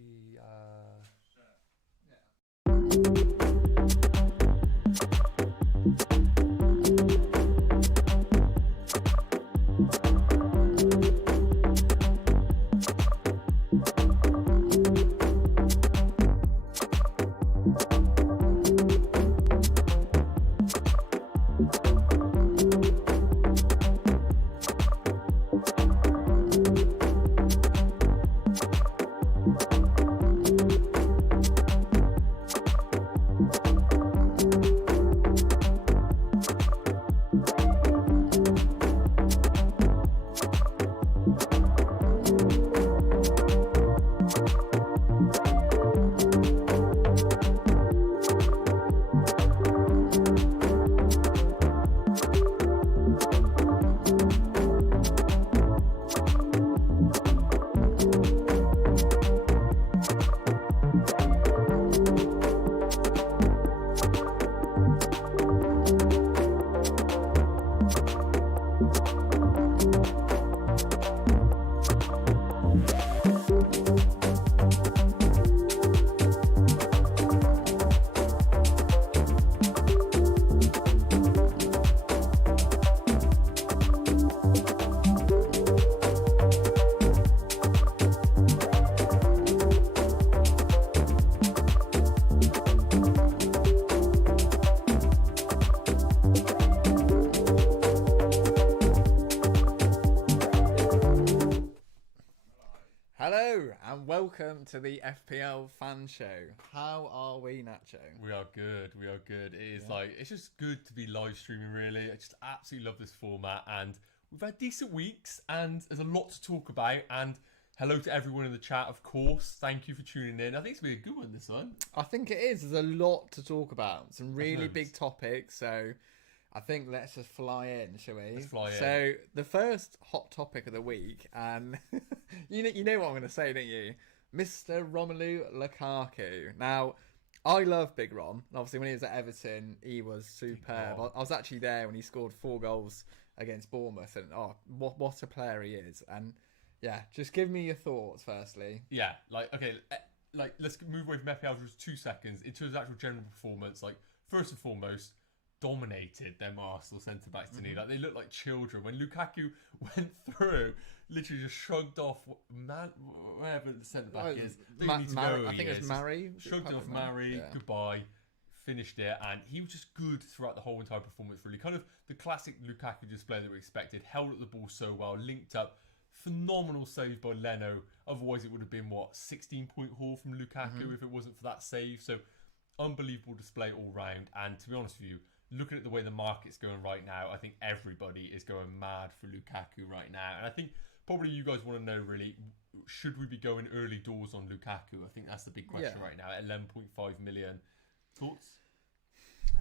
we... Hello and welcome to the FPL fan show. How are we, Nacho? We are good. It is it's just good to be live streaming, really. I just absolutely love this format, and we've had decent weeks, and there's a lot to talk about. And hello to everyone in the chat, of course. Thank you for tuning in. I think it's going to be a good one, this one. I think it is. There's a lot to talk about. Some really big topics, so I think let's just fly in, shall we? Let's fly in. So the first hot topic of the week, and you know what I'm going to say, don't you? Mr. Romelu Lukaku. Now, I love Big Rom. Obviously, when he was at Everton, he was superb. I was actually there when he scored 4 goals against Bournemouth, and what a player he is. And yeah, just give me your thoughts firstly. Yeah, let's move away from FPL for just 2 seconds. In terms of actual general performance, first and foremost, dominated them Arsenal centre-backs to me. They looked like children. When Lukaku went through, literally just shrugged off wherever the centre-back is. I think it was Mari. Shrugged off Mari, goodbye, finished it, and he was just good throughout the whole entire performance, really. Kind of the classic Lukaku display that we expected. Held up the ball so well, linked up. Phenomenal save by Leno. Otherwise, it would have been, 16-point haul from Lukaku if it wasn't for that save. So, unbelievable display all round. And to be honest with you, looking at the way the market's going right now, I think everybody is going mad for Lukaku right now. And I think probably you guys want to know, really, should we be going early doors on Lukaku? I think that's the big question right now at 11.5 million. Thoughts?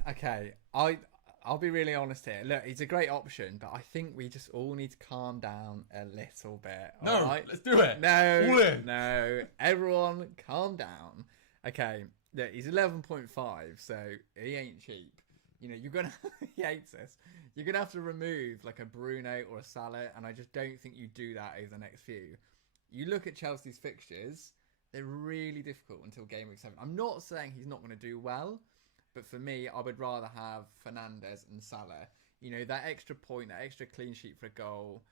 Okay, I'll be really honest here. Look, he's a great option, but I think we just all need to calm down a little bit. No, right? Let's do it. No, everyone calm down. Okay, look, he's 11.5, so he ain't cheap. You know, you're gonna he hates this. You're gonna have to remove like a Bruno or a Salah, and I just don't think you do that over the next few. You look at Chelsea's fixtures; they're really difficult until game week 7. I'm not saying he's not going to do well, but for me, I would rather have Fernandes and Salah. You know, that extra point, that extra clean sheet for a goal.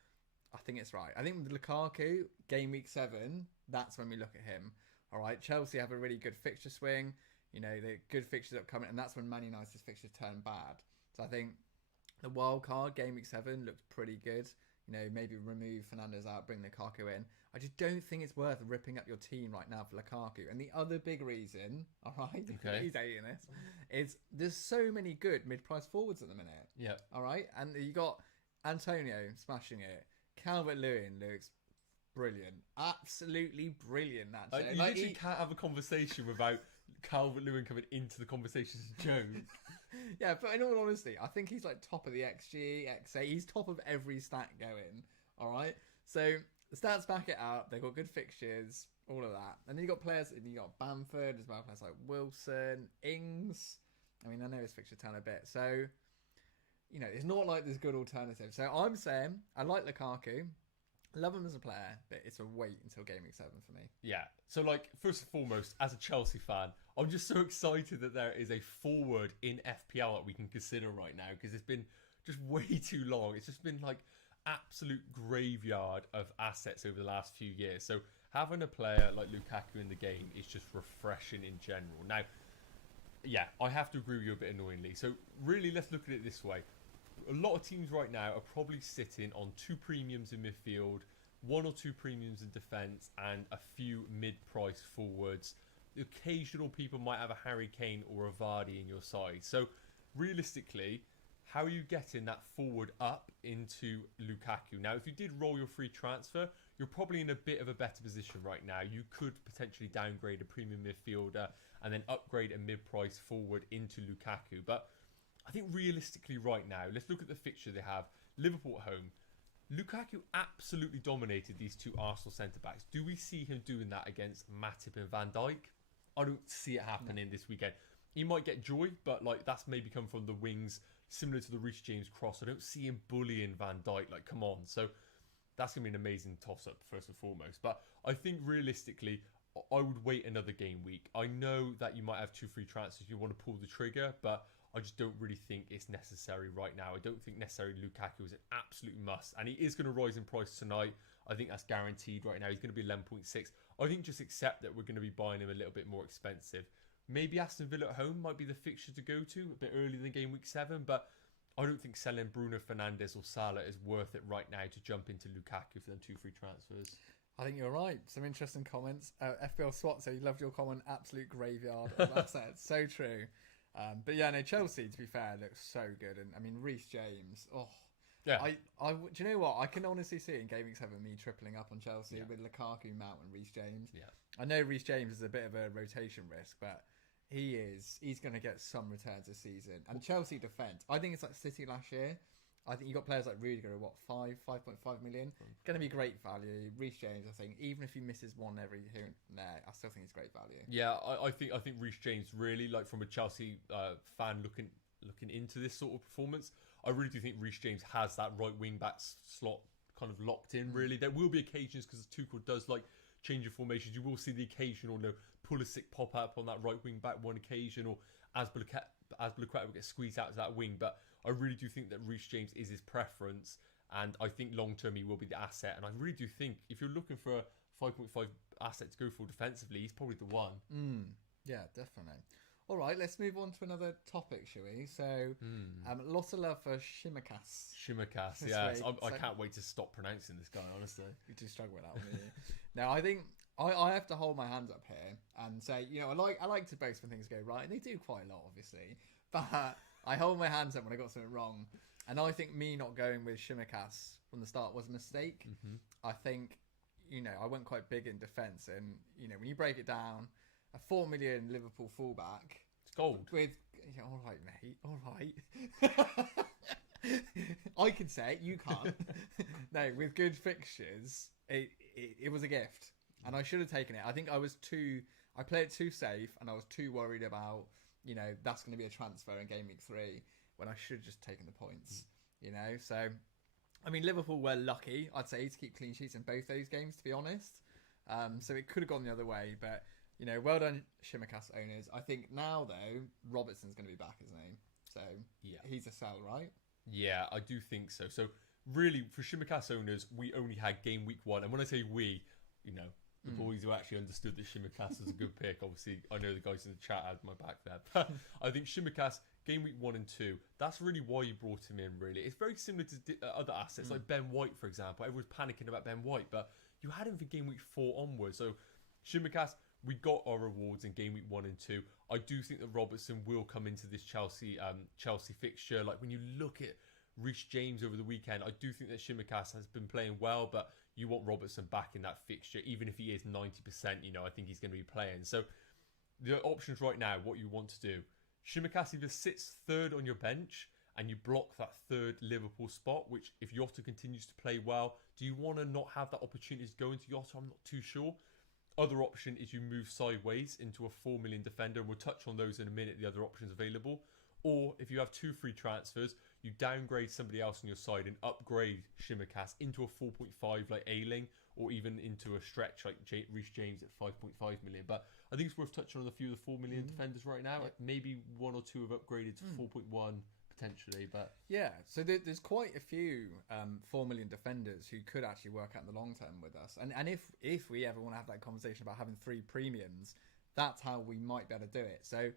I think it's right. I think with Lukaku, game week 7, that's when we look at him. All right, Chelsea have a really good fixture swing. You know, the good fixtures upcoming, and that's when Man United's fixtures turn bad. So I think the wild card, game week 7, looked pretty good. You know, maybe remove Fernandes out, bring Lukaku in. I just don't think it's worth ripping up your team right now for Lukaku. And the other big reason, all right, he's hating this, is there's so many good mid-price forwards at the minute. Yeah. All right, and you got Antonio smashing it. Calvert-Lewin looks brilliant, absolutely brilliant. Actually, you literally can't have a conversation without Calvert-Lewin coming into the conversation as a joke. Yeah, but in all honesty, I think he's like top of the XG, XA. He's top of every stat going. All right, so the stats back it up. They've got good fixtures, all of that, and then you got players. You got Bamford as well, players like Wilson, Ings. I mean, I know his fixture turn a bit, so you know it's not like there's good alternatives. So I'm saying I like Lukaku. Love him as a player, but it's a wait until game week 7 for me. Yeah. So, like, first and foremost, as a Chelsea fan, I'm just so excited that there is a forward in FPL that we can consider right now, because it's been just way too long. It's just been like absolute graveyard of assets over the last few years. So having a player like Lukaku in the game is just refreshing in general. Now, yeah, I have to agree with you a bit annoyingly. So really, let's look at it this way. A lot of teams right now are probably sitting on 2 premiums in midfield, 1 or 2 premiums in defence, and a few mid-price forwards. The occasional people might have a Harry Kane or a Vardy in your side. So realistically, how are you getting that forward up into Lukaku? Now, if you did roll your free transfer, you're probably in a bit of a better position right now. You could potentially downgrade a premium midfielder and then upgrade a mid-price forward into Lukaku. But I think realistically right now, let's look at the fixture they have. Liverpool at home. Lukaku absolutely dominated these 2 Arsenal centre-backs. Do we see him doing that against Matip and Van Dijk? I don't see it happening this weekend. He might get joy, but like that's maybe come from the wings, similar to the Reece James cross. I don't see him bullying Van Dijk. Like, come on. So that's going to be an amazing toss-up, first and foremost. But I think realistically, I would wait another game week. I know that you might have 2 free transfers if you want to pull the trigger, but I just don't really think it's necessary right now. I don't think necessarily Lukaku is an absolute must. And he is going to rise in price tonight. I think that's guaranteed right now. He's going to be 11.6. I think just accept that we're going to be buying him a little bit more expensive. Maybe Aston Villa at home might be the fixture to go to a bit earlier than game week 7, but I don't think selling Bruno Fernandes or Salah is worth it right now to jump into Lukaku for them 2 free transfers. I think you're right. Some interesting comments. FPL SWAT, so you loved your comment. Absolute graveyard of assets. So true. But yeah, no, Chelsea, to be fair, looks so good. And I mean, Reece James, yeah. Do you know what? I can honestly see in game week 7 me tripling up on Chelsea with Lukaku, Mount and Reece James. Yeah. I know Reece James is a bit of a rotation risk, but he's going to get some returns this season. And Chelsea defence, I think it's like City last year. I think you got players like Rudiger at 5.5 million. Going to be great value. Reece James, I think, even if he misses one every here and there, I still think it's great value. Yeah, I think Reece James really, like, from a Chelsea fan looking into this sort of performance, I really do think Reece James has that right wing back slot kind of locked in. Really, there will be occasions because Tuchel does like changing formations. You will see the occasional Pulisic pop up on that right wing back one occasion, or Azpilicueta will get squeezed out to that wing. But I really do think that Reece James is his preference, and I think long term he will be the asset. And I really do think if you're looking for a 5.5 asset to go for defensively, he's probably the one. Yeah, definitely. All right, let's move on to another topic, shall we? So, lots of love for Shimikas. Shimikas, yes. I can't wait to stop pronouncing this guy, honestly. You do struggle with that one, don't you? Now, I think I have to hold my hands up here and say, I like to boast when things go right, and they do quite a lot, obviously. But I hold my hands up when I got something wrong. And I think me not going with Shimikas from the start was a mistake. I think, I went quite big in defence. And, when you break it down, a 4 million Liverpool fullback. It's gold. With, all right, mate. All right. I can say it. You can't. No, with good fixtures, it was a gift. And I should have taken it. I think I played it too safe, and I was too worried about, that's going to be a transfer in game week 3 when I should have just taken the points, So, I mean, Liverpool were lucky, I'd say, to keep clean sheets in both those games, to be honest. So it could have gone the other way, but, well done, Shimikas owners. I think now, though, Robertson's going to be back, isn't he? So he's a sell, right? Yeah, I do think so. So really, for Shimikas owners, we only had game week 1. And when I say we, the boys who actually understood that Shimikas was a good pick. Obviously, I know the guys in the chat had my back there. But I think Shimikas, game week 1 and 2, that's really why you brought him in, really. It's very similar to other assets, like Ben White, for example. Everyone's panicking about Ben White, but you had him for game week 4 onwards. So Shimikas, we got our rewards in game week 1 and 2. I do think that Robertson will come into this Chelsea fixture. Like, when you look at Reece James over the weekend, I do think that Shimikas has been playing well, but you want Robertson back in that fixture, even if he is 90%. I think he's going to be playing. So the options right now, what you want to do, Shimikas either sits third on your bench and you block that third Liverpool spot, which if Jota continues to play well, do you want to not have that opportunity to go into Jota? I'm not too sure. Other option is you move sideways into a 4 million defender, and we'll touch on those in a minute, the other options available. Or if you have 2 free transfers, you downgrade somebody else on your side and upgrade Shimmercast into a 4.5 like Ailing, or even into a stretch like Reece James at 5.5 million. But I think it's worth touching on a few of the 4 million defenders right now. Like maybe one or two have upgraded to 4.1 potentially, but yeah. So there's quite a few 4 million defenders who could actually work out in the long term with us. And if we ever want to have that conversation about having 3 premiums, that's how we might be able to do it. So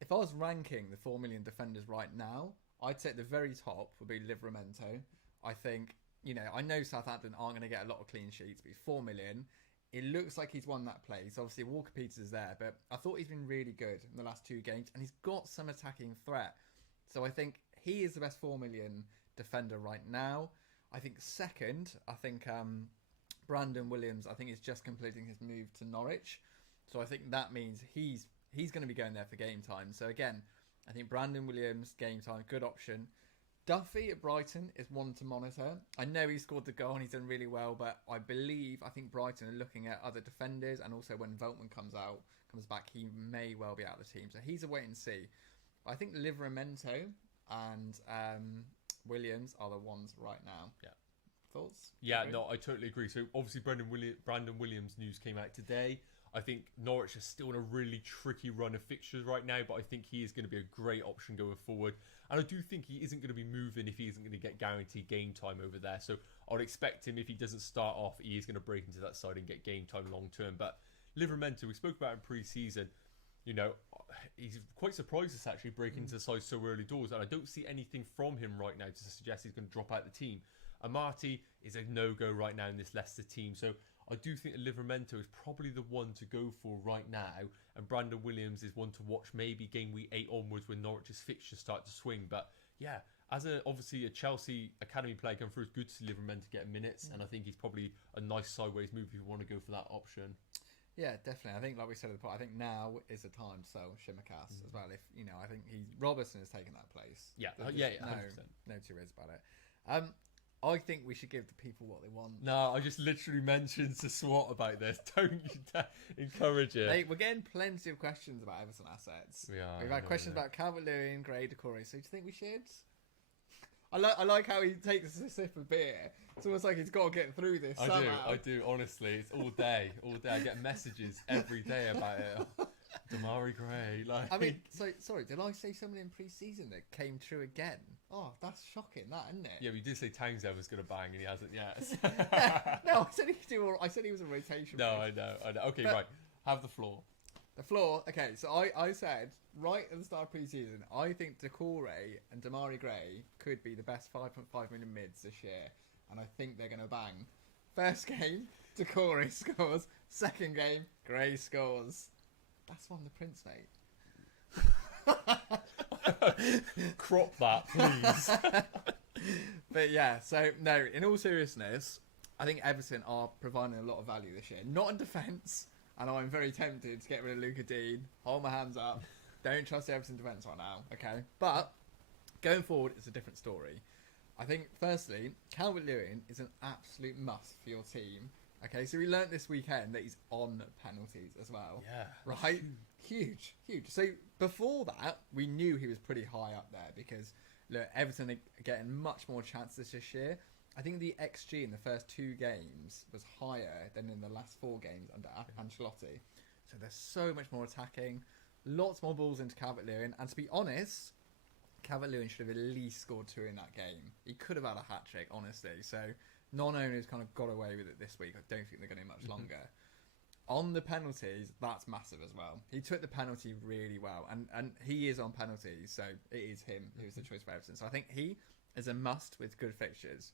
if I was ranking the 4 million defenders right now, I'd say at the very top would be Livramento. I think, I know Southampton aren't going to get a lot of clean sheets, but he's 4 million. It looks like he's won that place. Obviously, Walker Peters is there, but I thought he's been really good in the last 2 games, and he's got some attacking threat. So I think he is the best 4 million defender right now. I think second, Brandon Williams, I think, is just completing his move to Norwich. So I think that means he's going to be going there for game time. So again, I think Brandon Williams, game time, good option. Duffy at Brighton is one to monitor. I know he scored the goal and he's done really well, but I think Brighton are looking at other defenders, and also when Veltman comes back, he may well be out of the team. So he's a wait and see. I think Livramento and Williams are the ones right now. Yeah. Thoughts? Yeah, no, I totally agree. So obviously Brandon Williams news came out today. I think Norwich is still in a really tricky run of fixtures right now, but I think he is going to be a great option going forward. And I do think he isn't going to be moving if he isn't going to get guaranteed game time over there. So I'd expect him, if he doesn't start off, he is going to break into that side and get game time long term. But Livramento, we spoke about in pre-season, he's quite surprised us actually breaking into the side so early doors, and I don't see anything from him right now to suggest he's going to drop out the team. Amati is a no-go right now in this Leicester team, so I do think that Livramento is probably the one to go for right now, and Brandon Williams is one to watch maybe game week 8 onwards when Norwich's fixtures start to swing. But yeah, as obviously a Chelsea academy player going through, it's good to see Livramento get minutes, and I think he's probably a nice sideways move if you want to go for that option. Yeah, definitely. I think, like we said at the point, I think now is the time to sell Shimmercast as well. If I think Robertson has taken that place. Yeah, There's 100%. No two ways about it. I think we should give the people what they want. No, I just literally mentioned to SWAT about this. Don't you encourage it. Hey, we're getting plenty of questions about Everton assets. We are. We've had questions about Calvert-Lewin, Gray, Decore. So do you think we should? I like how he takes a sip of beer. It's almost like he's got to get through this somehow. I do, honestly. It's all day. I get messages every day about it. Damari Gray. I mean, sorry, did I say something in pre-season that came true again? Oh, that's shocking, that, isn't it? Yeah, we did say Townsend was going to bang and he hasn't yet. No, I said he was a rotation. No, I know. Okay, right. Have the floor. The floor. Okay, so I said right at the start of pre-season, I think Decore and Damari Gray could be the best 5.5 million mids this year, and I think they're going to bang. First game, Decore scores. Second game, Gray scores. That's one the Prince, mate. Crop that, please. But yeah, so no, in all seriousness, I think Everton are providing a lot of value this year. Not in defence, and I'm very tempted to get rid of Luka Dean. Hold my hands up. Don't trust the Everton defence right now, okay? But going forward, it's a different story. I think, firstly, Calvert-Lewin is an absolute must for your team. Okay, so we learnt this weekend that he's on penalties as well. Yeah. Right? Huge. So before that, we knew he was pretty high up there because, look, Everton are getting much more chances this year. I think the XG in the first 2 games was higher than in the last 4 games under Ancelotti. So there's so much more attacking, lots more balls into Calvert-Lewin. And to be honest, Calvert-Lewin should have at least scored 2 in that game. He could have had a hat-trick, honestly. So non-owners kind of got away with it this week. I don't think they're going to much longer. On the penalties, that's massive as well. He took the penalty really well. And he is on penalties, so it is him who's the choice for Everton. So I think he is a must with good fixtures.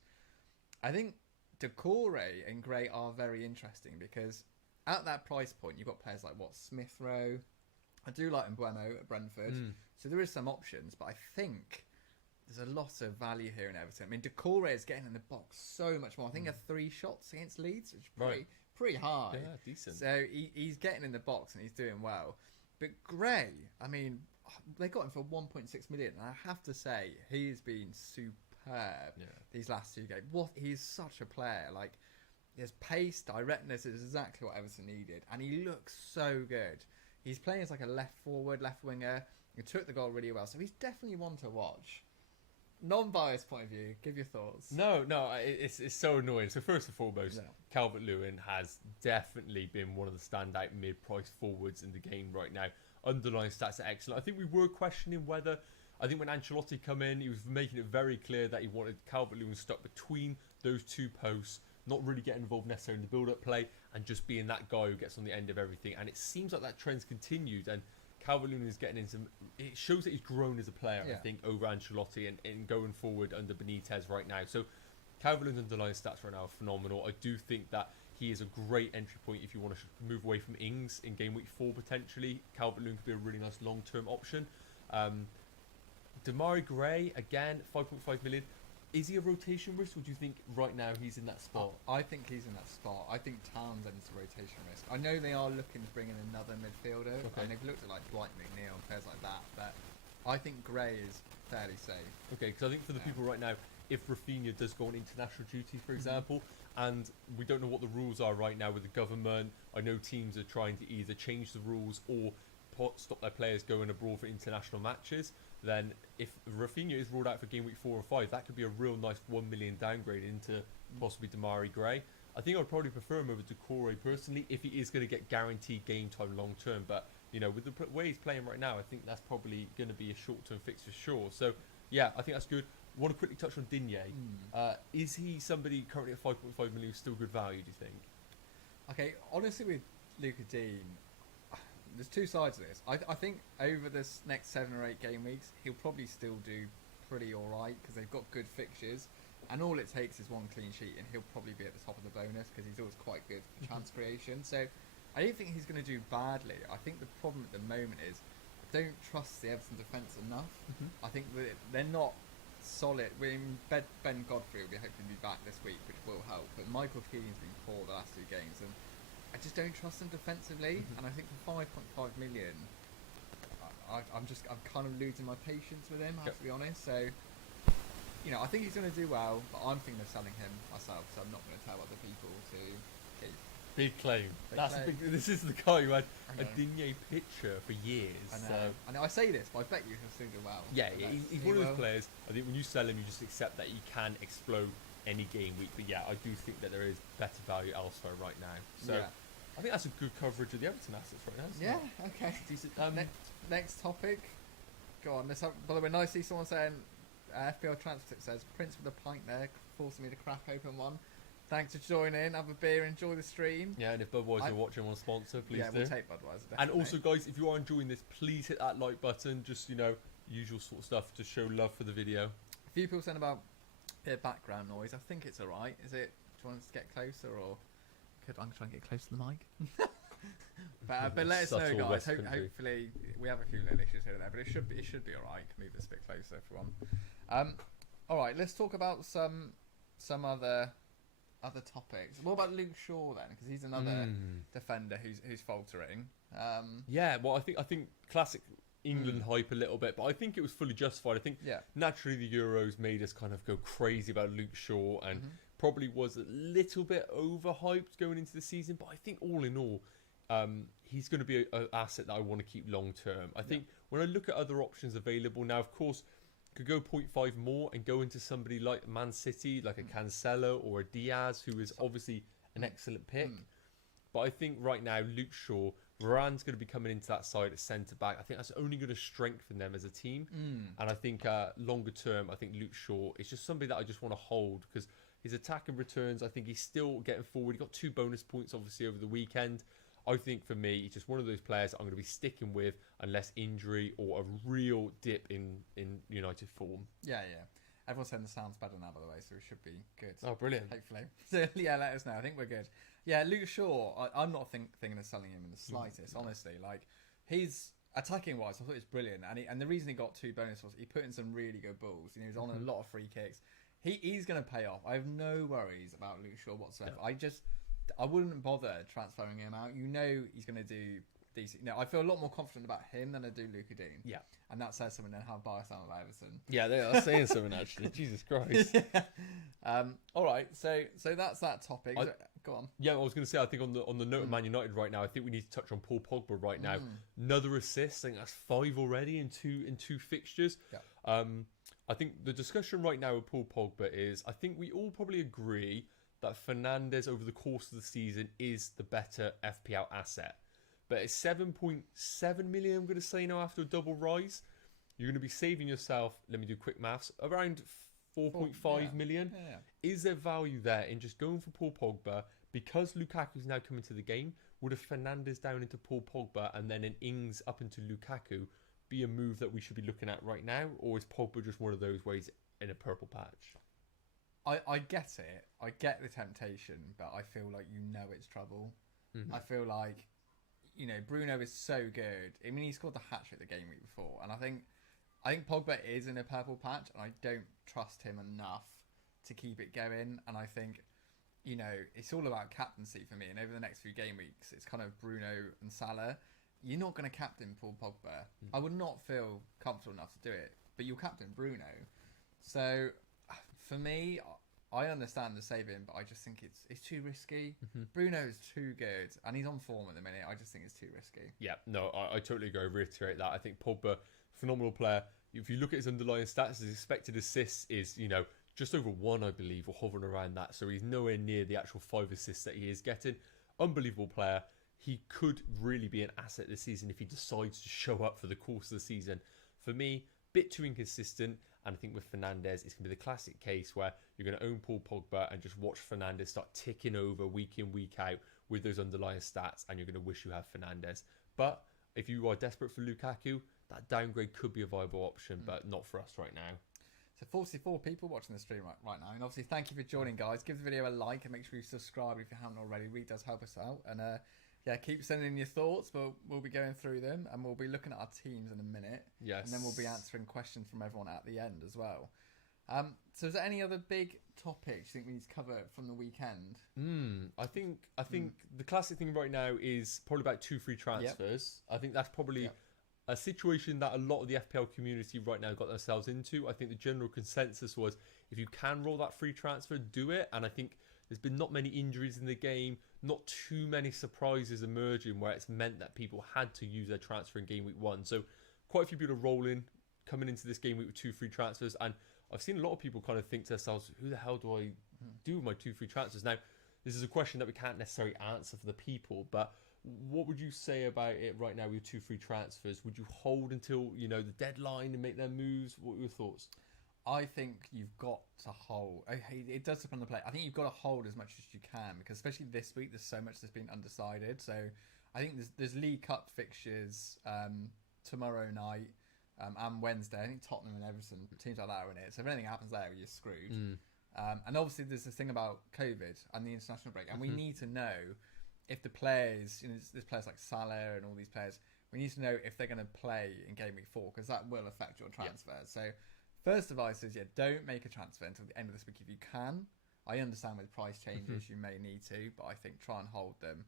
I think Decore and Gray are very interesting because at that price point, you've got players like, Smith Rowe. I do like Mbuemo at Brentford. So there is some options, but I think there's a lot of value here in Everton. I mean, Decore is getting in the box so much more. I think he had 3 shots against Leeds, which is pretty high. Yeah, decent. So he's getting in the box and he's doing well. But Gray, I mean, they got him for 1.6 million, and I have to say, he's been superb these last 2 games. He's such a player. Like, his pace, directness is exactly what Everton needed, and he looks so good. He's playing as like a left forward, left winger. He took the goal really well, so he's definitely one to watch. non-biased point of view, give your thoughts. No, it's so annoying. So first and foremost, Yeah. Calvert-Lewin has definitely been one of the standout mid-price forwards in the game right now. Underlying stats are excellent. I think we were questioning whether, I think when Ancelotti come in, he was making it very clear that he wanted Calvert-Lewin stuck between those two posts, not really getting involved necessarily in the build-up play, and just being that guy who gets on the end of everything. And it seems like that trend's continued, and Calvert-Lewin is getting in some... It shows that he's grown as a player, I think, over Ancelotti and going forward under Benitez right now. So Calvert-Lewin's underlying stats right now are phenomenal. I do think that he is a great entry point if you want to move away from Ings in game week 4 potentially. Calvert-Lewin could be a really nice long-term option. Demarai Gray, again, 5.5 million. Is he a rotation risk, or do you think right now he's in that spot? I think he's in that spot. I think Townsend's a rotation risk. I know they are looking to bring in another midfielder, and they've looked at like Dwight McNeil and players like that, but I think Gray is fairly safe. Okay, because I think for the people right now, if Rafinha does go on international duty, for example, and we don't know what the rules are right now with the government, I know teams are trying to either change the rules or stop their players going abroad for international matches, then if Rafinha is ruled out for game week 4 or 5, that could be a real nice 1 million downgrade into possibly Demarai Gray. I think I'd probably prefer him over Doucouré personally if he is going to get guaranteed game time long term, but you know, with the way he's playing right now, I think that's probably going to be a short-term fix for sure. So yeah, I think that's good. I want to quickly touch on Digne. Is he somebody currently at 5.5 million still good value, do you think? Okay, honestly with Luka Dean, there's two sides to this. I think over this next 7 or 8 game weeks, he'll probably still do pretty alright because they've got good fixtures. And all it takes is one clean sheet and he'll probably be at the top of the bonus because he's always quite good for chance creation. So I don't think he's going to do badly. I think the problem at the moment is I don't trust the Everton defence enough. I think that they're not solid. Ben Godfrey will be hoping to be back this week, which will help. But Michael Keating's been poor the last 2 games, and I just don't trust them defensively. And I think for 5.5 million, I'm kind of losing my patience with him. I have to be honest. So, you know, I think he's going to do well, but I'm thinking of selling him myself. So I'm not going to tell other people to keep. Big claim. This is the guy who had a Digne picture for years. I know. I say this, but I bet you he'll still do well. Yeah, he's one of those players. I think when you sell him, you just accept that he can explode any game week. But yeah, I do think that there is better value elsewhere right now. So I think that's a good coverage of the Everton assets right now. Yeah. Okay. Decent. Next topic. Go on. Let's have, by the way, nice to see someone saying FPL transfer tip says Prince with a pint there, forcing me to crack open one. Thanks for joining. Have a beer, enjoy the stream. Yeah, and if Budweiser are watching on sponsor, please do. We'll take Budweiser, definitely. And also, guys, if you are enjoying this, please hit that like button. Just, you know, usual sort of stuff to show love for the video. A few people saying about background noise. I think it's alright. Is it? Do you want us to get closer, or I'm going to try and get close to the mic. but let us know, guys. Hopefully, we have a few little issues here and there, but it should be alright. Move this a bit closer if we want. Alright, let's talk about some other topics. What about Luke Shaw then? Because he's another defender who's faltering. Yeah, well, I think classic England hype a little bit, but I think it was fully justified. I think naturally the Euros made us kind of go crazy about Luke Shaw and probably was a little bit overhyped going into the season. But I think all in all, he's going to be an asset that I want to keep long term. I think when I look at other options available now, of course, could go 0.5 more and go into somebody like Man City, like a Cancelo or a Diaz, who is obviously an excellent pick. But I think right now, Luke Shaw, Varane's going to be coming into that side at centre-back. I think that's only going to strengthen them as a team. And I think longer term, I think Luke Shaw is just somebody that I just want to hold because his attack and returns, I think he's still getting forward. He got 2 bonus points, obviously, over the weekend. I think for me, he's just one of those players I'm going to be sticking with unless injury or a real dip in United form. Yeah. Everyone's saying the sound's better now, by the way, so it should be good. Oh, brilliant. Hopefully. So, yeah, let us know. I think we're good. Yeah, Luke Shaw, I'm not thinking of selling him in the slightest, honestly. Like, he's attacking-wise, I thought he was brilliant. And the reason he got 2 bonus was he put in some really good balls. You know, he was on a lot of free kicks. He's going to pay off. I have no worries about Luke Shaw whatsoever. Yeah. I wouldn't bother transferring him out. You know he's going to do decent. I feel a lot more confident about him than I do Luka Dean. Yeah. And that says something on how biased I am about Everton. Yeah, they are saying something actually. Jesus Christ. All right, so that's that topic. Go on. Yeah, I was going to say, I think on the note of Man United right now, I think we need to touch on Paul Pogba right now. Another assist. I think that's 5 already in two fixtures. Yeah. I think the discussion right now with Paul Pogba is, I think we all probably agree that Fernandes over the course of the season is the better FPL asset. But at 7.7 million, I'm going to say now after a double rise, you're going to be saving yourself, let me do quick maths, around 4.5 million. Yeah. Is there value there in just going for Paul Pogba because Lukaku's now coming to the game? Would a Fernandes down into Paul Pogba and then an Ings up into Lukaku be a move that we should be looking at right now? Or is Pogba just one of those ways in a purple patch? I get it. I get the temptation, but I feel like it's trouble. Mm-hmm. I feel like, Bruno is so good. I mean, he scored the hat-trick the game week before. And I think Pogba is in a purple patch, and I don't trust him enough to keep it going. And I think, it's all about captaincy for me. And over the next few game weeks, it's kind of Bruno and Salah. You're not going to captain Paul Pogba. I would not feel comfortable enough to do it. But you'll captain Bruno. So, for me, I understand the saving, but I just think it's too risky. Bruno is too good, and he's on form at the minute. I just think it's too risky. Yeah, no, I totally agree. I reiterate that. I think Pogba, phenomenal player. If you look at his underlying stats, his expected assists is, just over 1, I believe, or hovering around that. So he's nowhere near the actual 5 assists that he is getting. Unbelievable player. He could really be an asset this season if he decides to show up for the course of the season. For me, bit too inconsistent. And I think with Fernandes, it's going to be the classic case where you're going to own Paul Pogba and just watch Fernandes start ticking over week in, week out with those underlying stats, and you're going to wish you have Fernandes. But if you are desperate for Lukaku, that downgrade could be a viable option, but not for us right now. So 44 people watching the stream right now. And obviously, thank you for joining, guys. Give the video a like and make sure you subscribe if you haven't already. It really does help us out. And keep sending in your thoughts. We'll be going through them, and we'll be looking at our teams in a minute. Yes. And then we'll be answering questions from everyone at the end as well. So is there any other big topics you think we need to cover from the weekend? I think the classic thing right now is probably about 2 free transfers. Yep. I think that's probably a situation that a lot of the FPL community right now got themselves into. I think the general consensus was, if you can roll that free transfer, do it. And I think there's been not many injuries in the game, not too many surprises emerging where it's meant that people had to use their transfer in game week 1. So quite a few people are rolling, coming into this game week with 2 free transfers. And I've seen a lot of people kind of think to themselves, who the hell do I do with my 2 free transfers? Now, this is a question that we can't necessarily answer for the people, but what would you say about it right now with 2 free transfers? Would you hold until, the deadline and make their moves? What are your thoughts? I think you've got to hold. It does depend on the play. I think you've got to hold as much as you can, because especially this week, there's so much that's been undecided. So I think there's League Cup fixtures tomorrow night and Wednesday. I think Tottenham and Everton, teams like that are in it. So if anything happens there, you're screwed. And obviously there's this thing about COVID and the international break. And we need to know if the players, there's players like Salah and all these players, we need to know if they're going to play in game week 4, because that will affect your transfer. So first advice is, don't make a transfer until the end of this week if you can. I understand with price changes you may need to, but I think try and hold them.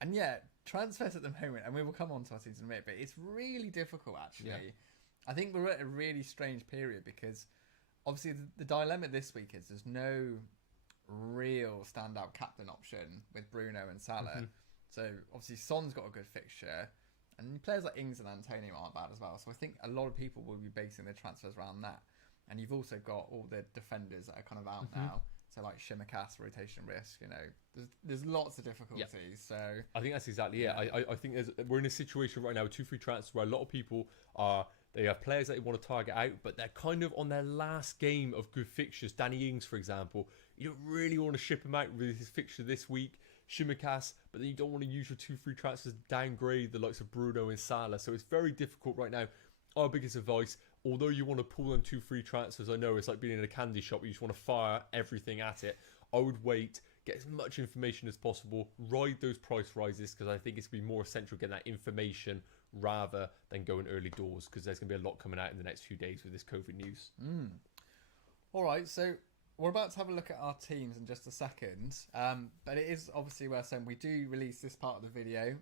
And transfers at the moment, and we will come on to our teams in a minute, but it's really difficult actually. Yeah. I think we're at a really strange period because obviously the dilemma this week is there's no real standout captain option with Bruno and Salah. So obviously Son's got a good fixture. And players like Ings and Antonio aren't bad as well. So I think a lot of people will be basing their transfers around that. And you've also got all the defenders that are kind of out now. So like Shimikas, rotation risk, there's lots of difficulties. Yeah. So I think that's exactly it. I think we're in a situation right now with 2 free transfers where a lot of people they have players that they want to target out, but they're kind of on their last game of good fixtures. Danny Ings, for example, you don't really want to ship him out with his fixture this week. Shimikas, but then you don't want to use your 2 free transfers to downgrade the likes of Bruno and Salah. So it's very difficult right now. Our biggest advice, although you want to pull them 2 free transfers, I know it's like being in a candy shop where you just want to fire everything at it. I would wait, get as much information as possible, ride those price rises, because I think it's going to be more essential getting that information rather than going early doors, because there's going to be a lot coming out in the next few days with this COVID news. All right, so we're about to have a look at our teams in just a second, but it is obviously worth saying we do release this part of the video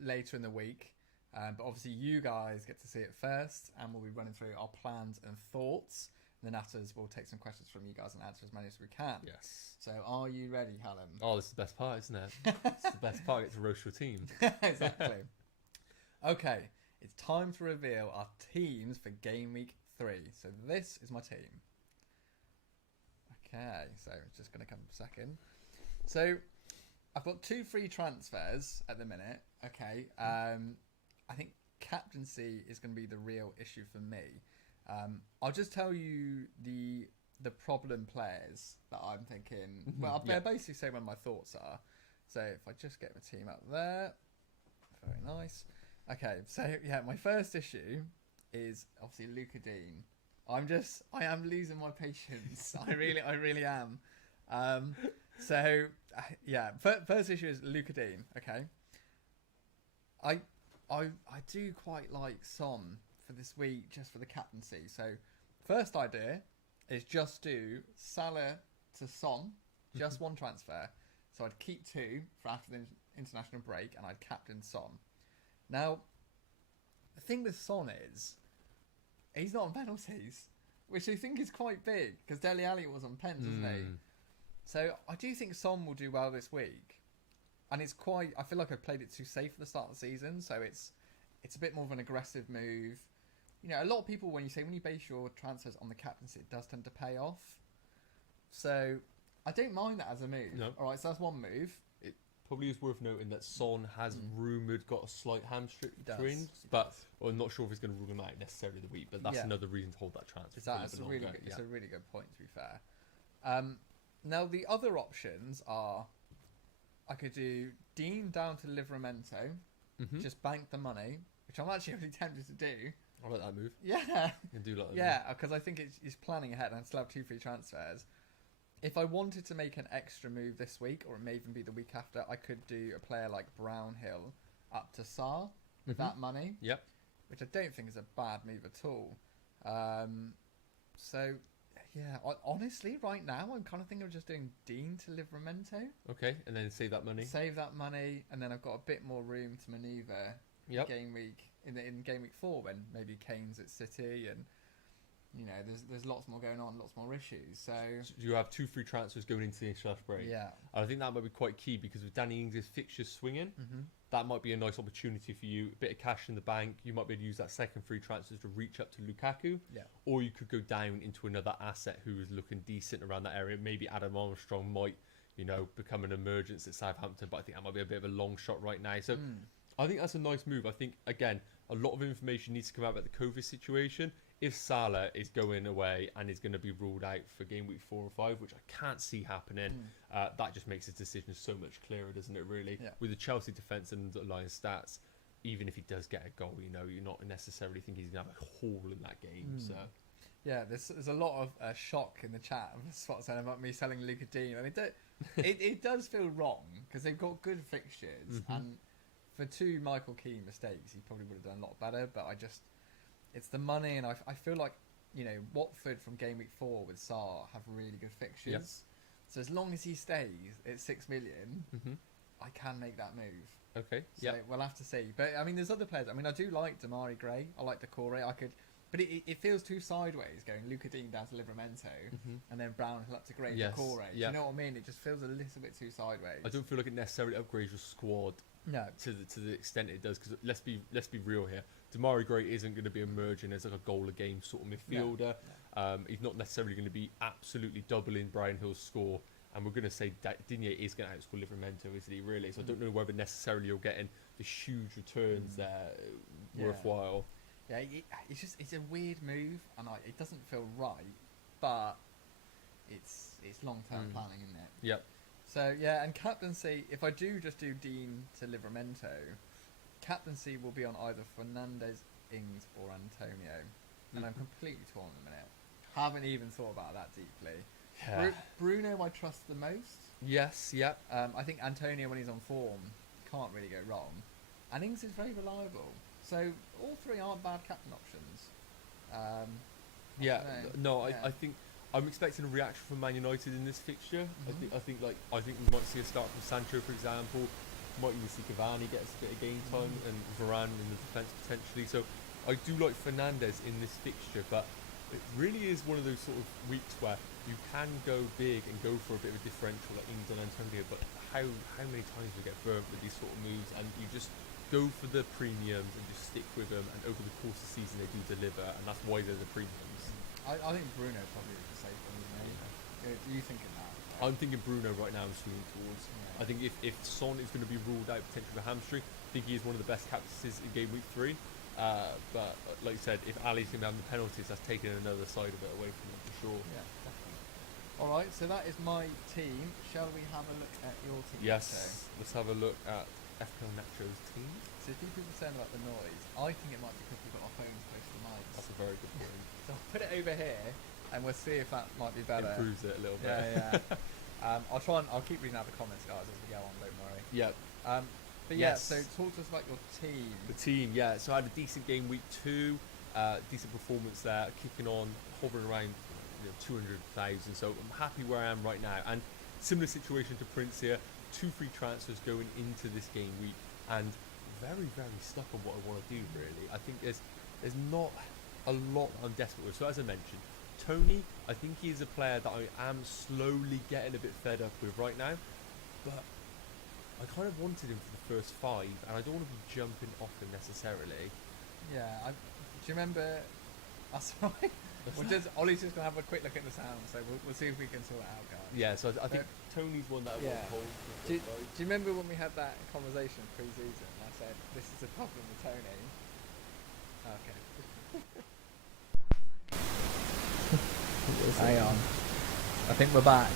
later in the week, but obviously you guys get to see it first, and we'll be running through our plans and thoughts, and then afterwards we'll take some questions from you guys and answer as many as we can. Yes. So are you ready, Callum? Oh, this is the best part, isn't it? It's the best part, it's to roast your team. Exactly. Okay, it's time to reveal our teams for game week GW3. So this is my team. Okay, so it's just going to come second. So I've got 2 free transfers at the minute. Okay, I think captaincy is going to be the real issue for me. I'll just tell you the problem players that I'm thinking. Well, I'll basically say what my thoughts are. So if I just get my team up there, very nice. Okay, so yeah, my first issue is obviously Luka Dean. I am losing my patience. I really am. So yeah, first issue is Luka Dean. Okay, I do quite like Son for this week, just for the captaincy. So first idea is just do Salah to Son, just one transfer. So I'd keep 2 for after the international break, and I'd captain Son. Now, the thing with Son is, he's not on penalties, which I think is quite big, because Dele Alli was on pens, isn't he? So I do think Son will do well this week. And it's quite, I feel like I played it too safe at the start of the season, so it's a bit more of an aggressive move. You know, a lot of people, when you base your transfers on the captaincy, it does tend to pay off. So I don't mind that as a move. No. All right, so that's one move. It probably is worth noting that Son has rumoured got a slight hamstring, but I'm not sure if he's going to rule him out necessarily the week, but that's another reason to hold that transfer. It's a really good point, to be fair. Now, the other options are, I could do Dean down to Livramento, just bank the money, which I'm actually really tempted to do. I like that move. Yeah. You can do like that. Yeah, because I think it's planning ahead, and I still have 2 free transfers. If I wanted to make an extra move this week, or it may even be the week after, I could do a player like Brownhill up to Sarr with that money. Yep. Which I don't think is a bad move at all. So, yeah, honestly, right now, I'm kind of thinking of just doing Dean to Livramento. Okay, and then save that money. Save that money, and then I've got a bit more room to manoeuvre game week in game week 4, when maybe Kane's at City, and you know, there's lots more going on, lots more issues. So you have 2 free transfers going into the international break. Yeah, and I think that might be quite key, because with Danny Ings' fixtures swinging, that might be a nice opportunity for you. A bit of cash in the bank, you might be able to use that second free transfer to reach up to Lukaku. Yeah. Or you could go down into another asset who is looking decent around that area. Maybe Adam Armstrong might, you know, become an emergence at Southampton, but I think that might be a bit of a long shot right now. So I think that's a nice move. I think, again, a lot of information needs to come out about the COVID situation. If Salah is going away and is going to be ruled out for game week 4 or 5, which I can't see happening, that just makes his decision so much clearer, doesn't it, really? Yeah. With the Chelsea defence and the Lions stats, even if he does get a goal, you know, you're not necessarily thinking he's going to have a haul in that game. So, yeah, there's a lot of shock in the chat of Spot saying about me selling Luka Dean. I mean, it does feel wrong, because they've got good fixtures, and for 2 Michael Keane mistakes, he probably would have done a lot better, but it's the money, and I feel like, you know, Watford from game week 4 with Sarr have really good fixtures. Yep. So as long as he stays at 6 million, I can make that move. Okay. So we'll have to see. But I mean, there's other players. I mean, I do like Damari Gray. I like Decore. But it feels too sideways going Luka Dean down to Livramento and then Brownhill up to Gray Decore. Do you know what I mean? It just feels a little bit too sideways. I don't feel like it necessarily upgrades your squad. No. To the extent it does, because let's be real here. Damari Gray isn't going to be emerging as like a goal a game sort of midfielder. No. He's not necessarily going to be absolutely doubling Brian Hill's score. And we're going to say that Digne is going to outscore Livramento, isn't he, really? So I don't know whether necessarily you're getting the huge returns there worthwhile. Yeah, it's a weird move, and it doesn't feel right, but it's long-term planning, isn't it? Yep. So, yeah, and captaincy, if I do just do Dean to Livramento, captaincy will be on either Fernandes, Ings, or Antonio. And I'm completely torn in a minute. Haven't even thought about that deeply. Yeah. Bruno I trust the most. Yes, yep. I think Antonio, when he's on form, can't really go wrong. And Ings is very reliable. So all 3 aren't bad captain options. I think I'm expecting a reaction from Man United in this fixture. I think we might see a start from Sancho, for example. Might even see Cavani get a bit of game time and Varane in the defence potentially. So I do like Fernandes in this fixture, but it really is one of those sort of weeks where you can go big and go for a bit of a differential like Ings and Antonio, but how many times do you get burnt with these sort of moves, and you just go for the premiums and just stick with them, and over the course of the season they do deliver, and that's why they're the premiums. I think Bruno probably is the safe one, isn't he? Do you thinking that? I'm thinking Bruno right now. I'm swinging towards. Yeah. I think if Son is going to be ruled out potentially for hamstring, I think he is one of the best captains in game week 3. But like you said, if Ali's going to have the penalties, that's taking another side of it away from him for sure. Yeah, definitely. All right, so that is my team. Shall we have a look at your team? Yes, Nacho? let's have a look at FPL Nacho's team. So a few people saying about the noise. I think it might be because we've got our phones close to the mics. That's a very good point. So I'll put it over here, and we'll see if that might be better. Improves it a little bit. Yeah. I'll keep reading out the comments, guys, as we go on. Don't worry. Yep. But yeah, so talk to us about your team. The team, yeah. So I had a decent game week 2, decent performance there, kicking on, hovering around 200,000. So I'm happy where I am right now. And similar situation to Prince here, 2 free transfers going into this game week, and very, very stuck on what I want to do. Really, I think there's not a lot I'm desperate with. So as I mentioned, Tony, I think he's a player that I am slowly getting a bit fed up with right now, but I kind of wanted him for the first 5, and I don't want to be jumping off him necessarily. Yeah, do you remember? That's right. Ollie's just gonna have a quick look at the sound, so we'll see if we can sort it out, guys. Yeah, so I think Tony's one that I want to hold. Do you remember when we had that conversation pre-season? I said this is a problem with Tony. Okay. Hang on. I think we're back.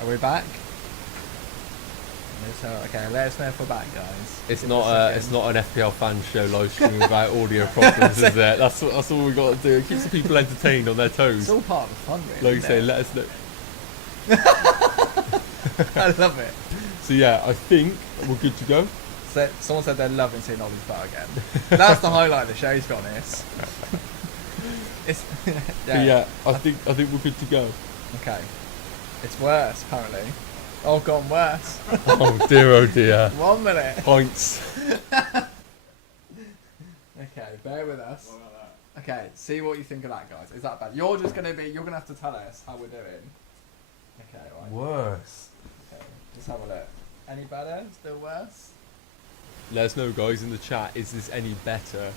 Are we back? So, okay, let us know if we're back, guys. It's not an FPL fan show live stream about audio problems, is it? That's all we got to do. It keeps the people entertained on their toes. It's all part of the fun, really. Like you say, let us know. I love it. So yeah, I think we're good to go. So, someone said they're loving seeing Ollie's butt again. That's the highlight of the show, to be honest. Yeah, I think we're good to go. Okay. It's worse, apparently. Oh, gone worse. Oh dear. 1 minute. Points. Okay, bear with us. Okay, see what you think of that, guys. Is that bad? You're gonna have to tell us how we're doing. Okay, right. Worse. Okay, let's have a look. Any better? Still worse? Let us know, guys, in the chat. Is this any better?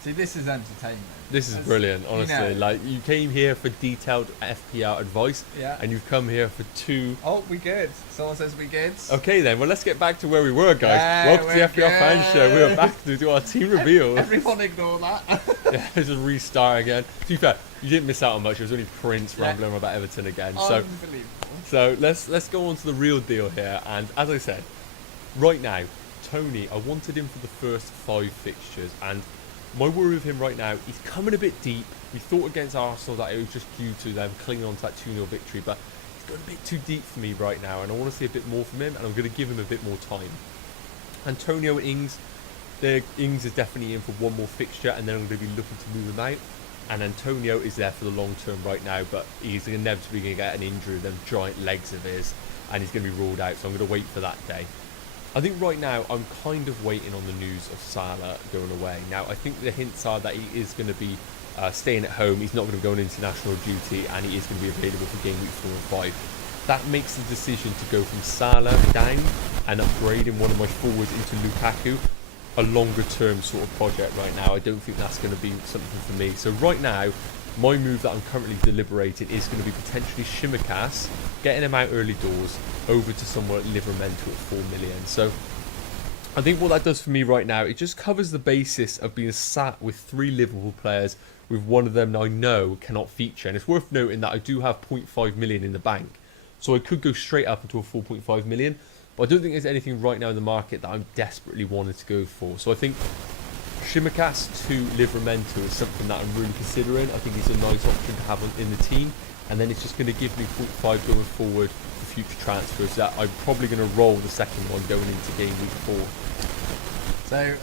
See, this is entertainment. This is brilliant, honestly. Like, you came here for detailed FPL advice, and you've come here for 2. Oh, we good. Someone says we good. Okay, then. Well, let's get back to where we were, guys. Yeah, welcome to the FPL Fan Show. We are back to do our team reveal. Everyone ignore that. Yeah, just restart again. To be fair, you didn't miss out on much. It was only Prince rambling about Everton again. Unbelievable. So let's go on to the real deal here. And as I said, right now, Tony, I wanted him for the first 5 fixtures, and my worry with him right now, he's coming a bit deep. We thought against Arsenal that it was just due to them clinging on to that 2-0 victory, but he's going a bit too deep for me right now, and I want to see a bit more from him, and I'm going to give him a bit more time. Antonio and Ings, Ings is definitely in for 1 more fixture, and then I'm going to be looking to move him out. And Antonio is there for the long term right now, but he's inevitably going to get an injury with them giant legs of his, and he's going to be ruled out, so I'm going to wait for that day. I think right now I'm kind of waiting on the news of Salah going away. Now, I think the hints are that he is going to be staying at home. He's not going to go on international duty, and he is going to be available for game week 4 and 5. That makes the decision to go from Salah down and upgrading one of my forwards into LUKAKU a longer term sort of project right now. I don't think that's going to be something for me. So right now, my move that I'm currently deliberating is going to be potentially Shimikas, getting him out early doors, over to somewhere at Livermento at 4 million. So I think what that does for me right now, it just covers the basis of being sat with 3 Liverpool players, with one of them I know cannot feature. And it's worth noting that I do have 0.5 million in the bank, so I could go straight up into a 4.5 million, but I don't think there's anything right now in the market that I'm desperately wanting to go for. So I think Shimikas to Livermento is something that I'm really considering. I think it's a nice option to have in the team, and then it's just going to give me 0.5 going forward for future transfers that I'm probably going to roll the second one going into game week 4. So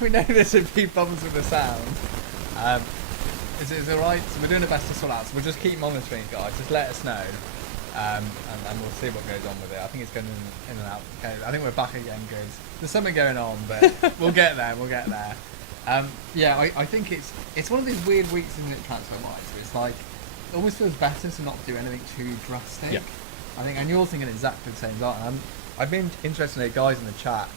we know there's a few problems with the sound. Is it alright? So we're doing the best to sort out, so we'll just keep monitoring, guys. Just let us know, and we'll see what goes on with it. I think it's going in and out. Okay, I think we're back again, good. There's something going on, but we'll get there. Yeah, I think it's one of these weird weeks in the transfer wise. Where it's like it almost feels better to not do anything too drastic. Yeah. I think, and you're thinking exactly the same as I am. I've been interested in the guys in the chat.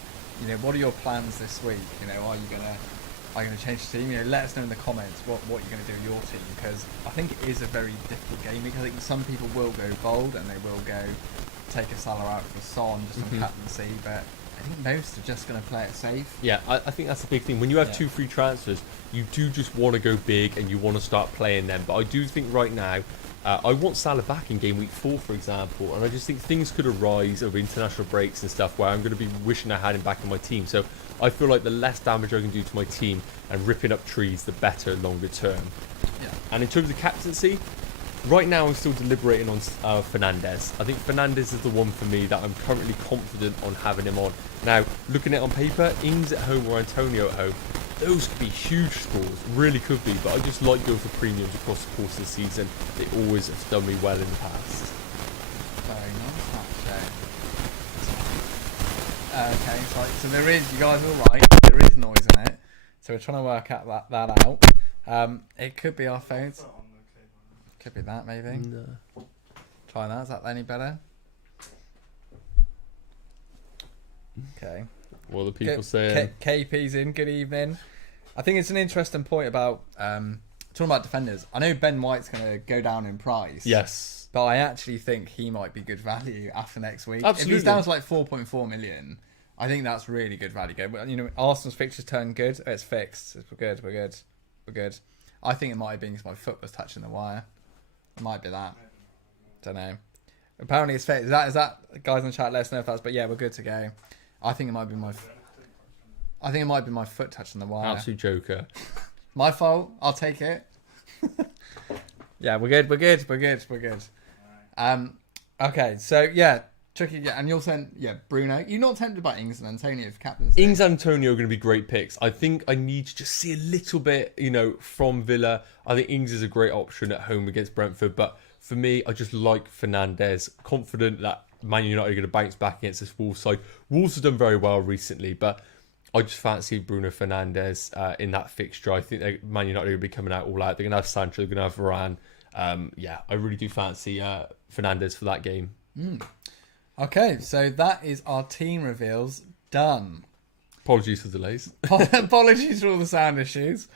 what are your plans this week? Are you gonna change the team? Let us know in the comments what you're gonna do with your team, because I think it is a very difficult game. Because I think some people will go bold and they will go take a Salah out for Son just on captaincy, but I think most are just going to play it safe. Yeah, I think that's the big thing. When you have 2 free transfers, you do just want to go big and you want to start playing them. But I do think right now, I want Salah back in game week 4, for example. And I just think things could arise over international breaks and stuff where I'm going to be wishing I had him back in my team. So I feel like the less damage I can do to my team and ripping up trees, the better longer term. Yeah. And in terms of captaincy, right now I'm still deliberating on Fernandes. I think Fernandes is the one for me that I'm currently confident on having him on. Now, looking at it on paper, Ings at home or Antonio at home, those could be huge scores, really could be, but I just like going for premiums across the course of the season. They always have done me well in the past. Very nice, okay, so there is, you guys are all right, there is noise in it, so we're trying to work out that out. It could be our phones. Could be that, maybe. No. Try that. Is that any better? Okay. What are the people saying? KP's in. Good evening. I think it's an interesting point about talking about defenders. I know Ben White's going to go down in price. Yes. But I actually think he might be good value after next week. Absolutely. If he's down to like 4.4 million, I think that's really good value. Arsenal's fixtures turn good. It's fixed. We're good. I think it might have been because my foot was touching the wire. It might be that. Don't know. Apparently it's fixed. Is that guys in the chat? Let us know if that's. But yeah, we're good to go. I think it might be my foot touching the wire. Absolute joker. My fault. I'll take it. Yeah, we're good. Okay, so yeah, tricky. Yeah, and you're saying Bruno. You're not tempted by Ings and Antonio for captains. Ings and Antonio are going to be great picks. I think I need to just see a little bit, from Villa. I think Ings is a great option at home against Brentford, but for me, I just like Fernandes. Confident that Man United are going to bounce back against this Wolves side. Wolves have done very well recently, but I just fancy Bruno Fernandes in that fixture. I think Man United are going to be coming out all out. They're going to have Sancho, they're going to have Varane. I really do fancy Fernandes for that game. Okay, so that is our team reveals done. Apologies for delays. Apologies for all the sound issues.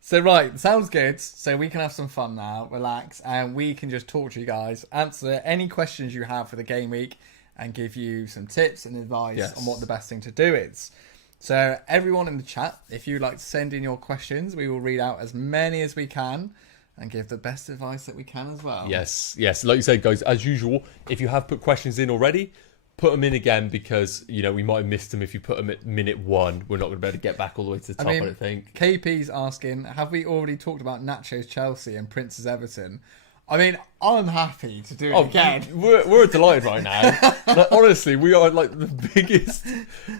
So right, sounds good. So we can have some fun now, relax, and we can just talk to you guys, answer any questions you have for the game week, and give you some tips and advice on what the best thing to do is. So everyone in the chat, if you'd like to send in your questions, we will read out as many as we can and give the best advice that we can as well. Yes. Like you said, guys, as usual, if you have put questions in already, put them in again, because we might have missed them if you put them at minute 1. We're not going to be able to get back all the way to the top, I don't think. KP's asking, have we already talked about Nacho's Chelsea and Prince's Everton? I mean, I'm happy to do it again. We're delighted right now. Honestly, we are like the biggest.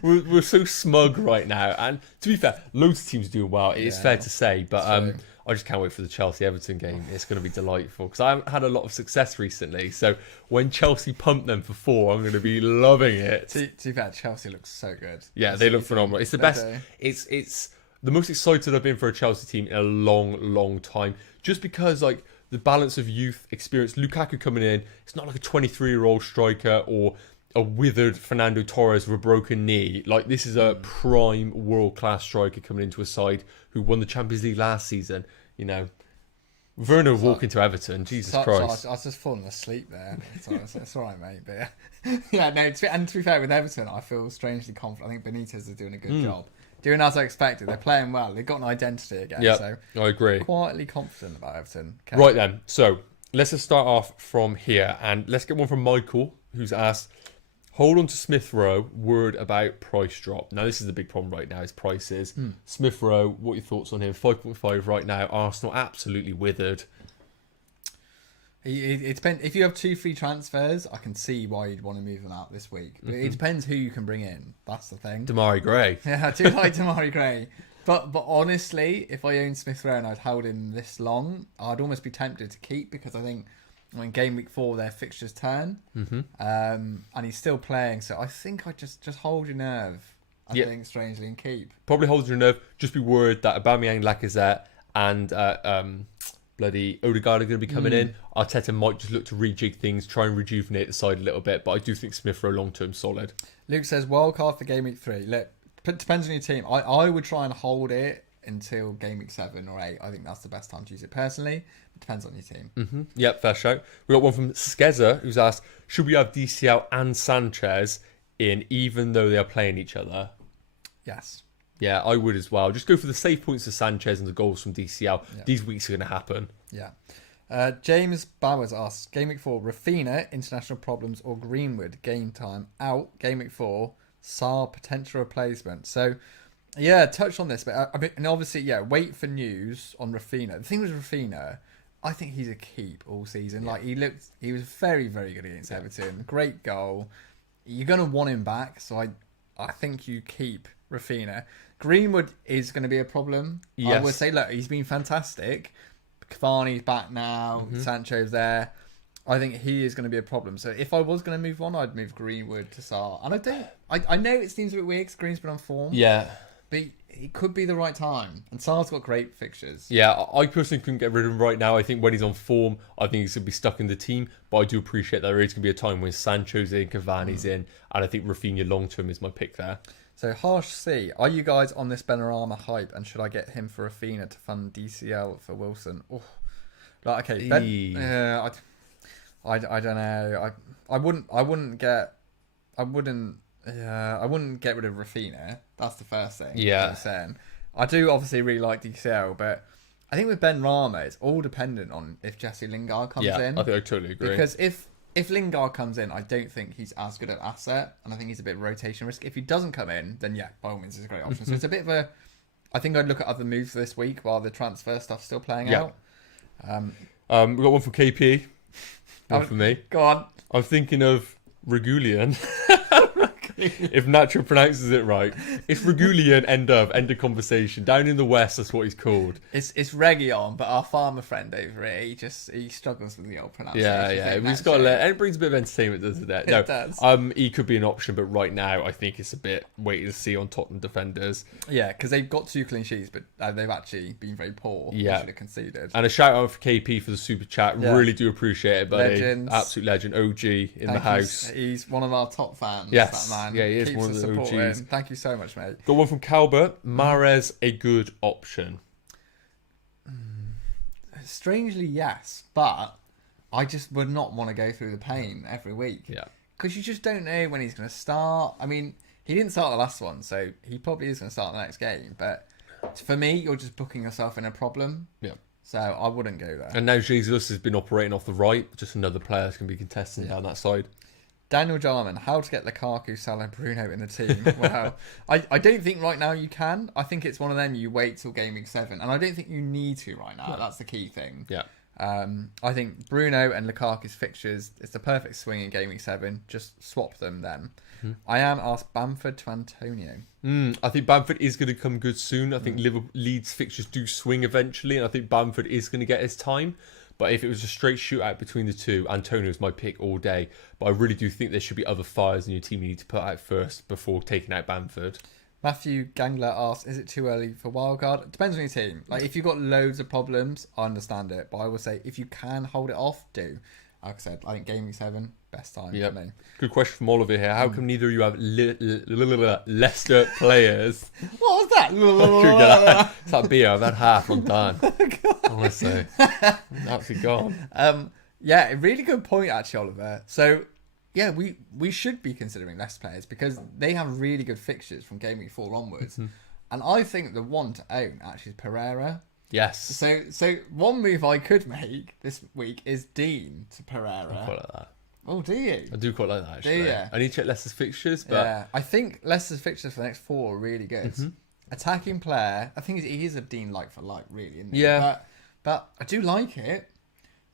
We're so smug right now. And to be fair, loads of teams are doing well. It is fair to say. But I just can't wait for the Chelsea-Everton game. It's going to be delightful because I haven't had a lot of success recently. So when Chelsea pump them for 4, I'm going to be loving it. To be fair, Chelsea looks so good. Yeah, they look phenomenal. It's the best. It's the most excited I've been for a Chelsea team in a long time. Just because the balance of youth, experience, Lukaku coming in, it's not like a 23-year-old striker or a withered Fernando Torres with a broken knee. This is a prime world-class striker coming into a side who won the Champions League last season. Werner walking to Everton, Jesus Christ. I was just falling asleep there. It's all right, mate. But yeah, no. To be fair, with Everton, I feel strangely confident. I think Benitez is doing a good job. Doing as I expected. They're playing well. They've got an identity again. Yeah, so I agree. Quietly confident about Everton. Okay. Right then. So let's just start off from here, and let's get one from Michael, who's asked, hold on to Smith Rowe, word about price drop. Now, this is the big problem right now, is prices. Smith Rowe, what are your thoughts on him? 5.5 right now. Arsenal absolutely withered. It depends. If you have 2 free transfers, I can see why you'd want to move them out this week. But it depends who you can bring in. That's the thing. Damari Gray. Yeah, I do like Damari Gray. But honestly, if I owned Smith Rowe and I'd held him this long, I'd almost be tempted to keep, because I think when game week 4 their fixtures turn, and he's still playing. So I think I just hold your nerve. I think strangely, and keep. Probably hold your nerve. Just be worried that Aubameyang, Lacazette, and bloody Odegaard are going to be coming in. Arteta might just look to rejig things, try and rejuvenate the side a little bit. But I do think Smith Rowe long-term solid. Luke says, wildcard for Game Week 3. Look, depends on your team. I would try and hold it until Game Week 7 or 8. I think that's the best time to use it personally. It depends on your team. Yep, fair shout. We got one from Skeza, who's asked, should we have DCL and Sanchez in even though they are playing each other? Yes. Yeah, I would as well. Just go for the save points of Sanchez and the goals from DCL. Yeah. These weeks are going to happen. Yeah. James Bowers asks, Game Week 4, Rafinha, international problems, or Greenwood, game time, out. Game Week 4, Sarr, potential replacement. So, yeah, touched on this, but I mean, and obviously, yeah, wait for news on Rafinha. The thing with Rafinha, I think he's a keep all season. Yeah. Like, he was very, very good against Everton. Great goal. You're going to want him back, so I think you keep Rafinha. Greenwood is going to be a problem. Yes. I would say, look, he's been fantastic. Cavani's back now. Sancho's there. I think he is going to be a problem. So if I was going to move on, I'd move Greenwood to Sarr. And I know it seems a bit weird because Green's been on form. Yeah. But it could be the right time. And Sarr's got great fixtures. Yeah, I personally couldn't get rid of him right now. I think when he's on form, I think he's going to be stuck in the team. But I do appreciate that there is going to be a time when Sancho's in, Cavani's in. And I think Rafinha long-term is my pick there. So, Harsh C, are you guys on this Benrahma hype, and should I get him for Rafinha to fund DCL for Wilson? Oh, like, okay, I don't know. I wouldn't get rid of Rafinha. That's the first thing. Yeah, I'm saying. I do obviously really like DCL, but I think with Benrahma, it's all dependent on if Jesse Lingard comes in. I think I totally agree. Because if Lingard comes in, I don't think he's as good an asset, and I think he's a bit of rotation risk. If he doesn't come in, then yeah, by all means, it's a great option. So it's a bit of a... I think I'd look at other moves this week while the transfer stuff's still playing out. We got one from KP. One from me. Go on. I'm thinking of Regulian. If Nacho pronounces it right. It's Regulian, end of conversation. Down in the West, that's what he's called. It's Region, but our farmer friend over here, he struggles with the old pronunciation. Yeah. We've got to let... It brings a bit of entertainment, doesn't it? No, it does. He could be an option, but right now, I think it's a bit waiting to see on Tottenham defenders. Yeah, because they've got 2 clean sheets, but they've actually been very poor. Yeah. They should have conceded. And a shout out for KP for the super chat. Yeah. Really do appreciate it, buddy. Legends. Absolute legend. OG in the house. He's one of our top fans. Yes. That man. Yeah, he is one of the OGs. Thank you so much, mate. Got one from Calbert. Mahrez, a good option? Strangely, yes. But I just would not want to go through the pain every week. Yeah. Because you just don't know when he's going to start. I mean, he didn't start the last one, so he probably is going to start the next game. But for me, you're just booking yourself in a problem. Yeah. So I wouldn't go there. And now Jesus has been operating off the right. Just another player that's going to be contesting down that side. Daniel Jarman, how to get Lukaku, Salah, Bruno in the team? Well, I don't think right now you can. I think it's one of them you wait till Game Week 7. And I don't think you need to right now. That's the key thing. Yeah. I think Bruno and Lukaku's fixtures, it's the perfect swing in Game Week 7. Just swap them then. I am asked Bamford to Antonio. I think Bamford is going to come good soon. I think Leeds fixtures do swing eventually. And I think Bamford is going to get his time. But if it was a straight shootout between the two, Antonio's my pick all day. But I really do think there should be other fires in your team you need to put out first before taking out Bamford. Matthew Gangler asks, is it too early for wildcard? It depends on your team. Like, if you've got loads of problems, I understand it. But I will say, if you can hold it off, do. Like I said, I think Game Week 7, best time for me. Good question from Oliver here. How come neither of you have Leicester players? What was that? It's that beer. I've had half. I'm done. Honestly. Absolutely gone. Yeah, a really good point, actually, Oliver. So, yeah, we should be considering Leicester players because they have really good fixtures from Game Week 4 onwards. And I think the one to own, actually, is Pereira. Yes. So one move I could make this week is Dean to Pereira. I quite like that. Oh, do you? I do quite like that, actually. Do you? I need to check Leicester's fixtures, but... Yeah, I think Leicester's fixtures for the next 4 are really good. Attacking player, I think he is a Dean like for like, really, isn't he? Yeah. But I do like it.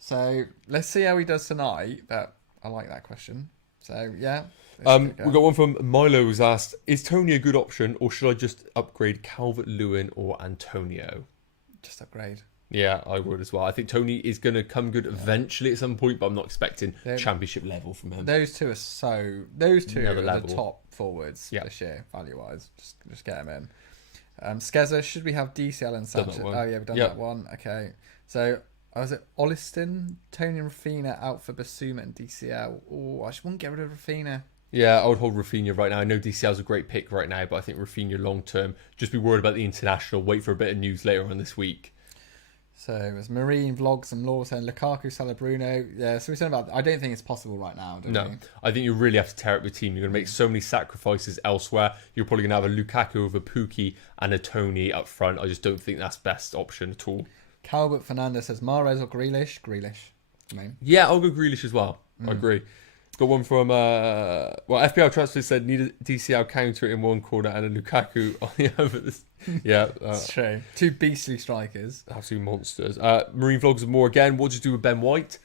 So let's see how he does tonight. But I like that question. So, yeah. We got one from Milo who's asked, is Tony a good option or should I just upgrade Calvert-Lewin or Antonio? Just upgrade. Yeah, I would as well. I think Tony is going to come good eventually at some point, but I'm not expecting championship level from him. Those two are the top forwards this year, value-wise. Just get them in. Skeza, should we have DCL and Sanchez? Oh, yeah, we've done that one. Okay. So, Was it Olliston, Tony and Rafinha out for Basuma and DCL? Oh, I just wouldn't get rid of Rafinha. Yeah, I would hold Rafinha right now. I know DCL's a great pick right now, but I think Rafinha long term. Just be worried about the international. Wait for a bit of news later on this week. So it was Marine Vlogs and Law saying Lukaku, Salah, Bruno. Yeah, so we're saying about. I don't think it's possible right now. No, I think you really have to tear up your team. You're going to make so many sacrifices elsewhere. You're probably going to have a Lukaku with a Pukki and a Tony up front. I just don't think that's best option at all. Calvert Fernandez says Mahrez or Grealish. Grealish. Yeah, I'll go Grealish as well. I agree. Got one from FPL Transfer said need a DCL counter in one corner and a Lukaku on the other. Yeah, that's true. Two beastly strikers, absolute monsters. Marine Vlogs and more again. What do you do with Ben White?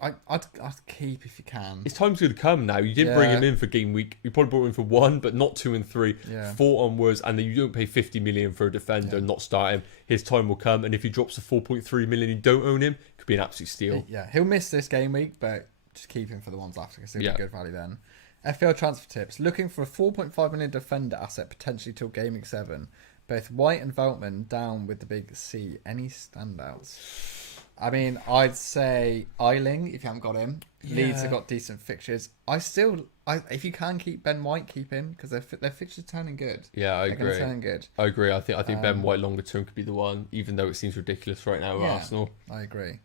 I'd keep if you can. His time's going to come now. You didn't bring him in for game week. You probably brought him in for 1, but not 2 and 3. 4 onwards, and then you don't pay 50 million for a defender and not start him. His time will come, and if he drops to 4.3 million, you don't own him. It could be an absolute steal. Yeah, he'll miss this game week, but just keep him for the ones after because he'll be good value then. FPL transfer tips: looking for a 4.5 million defender asset potentially till game week 7. Both White and Veltman down with the big C. Any standouts? I mean, I'd say Eiling if you haven't got him. Leeds have got decent fixtures. If you can keep Ben White, keep him because their fixtures turning good. Yeah, I agree. Turning good. I agree. I think Ben White longer term could be the one, even though it seems ridiculous right now with Arsenal. I agree.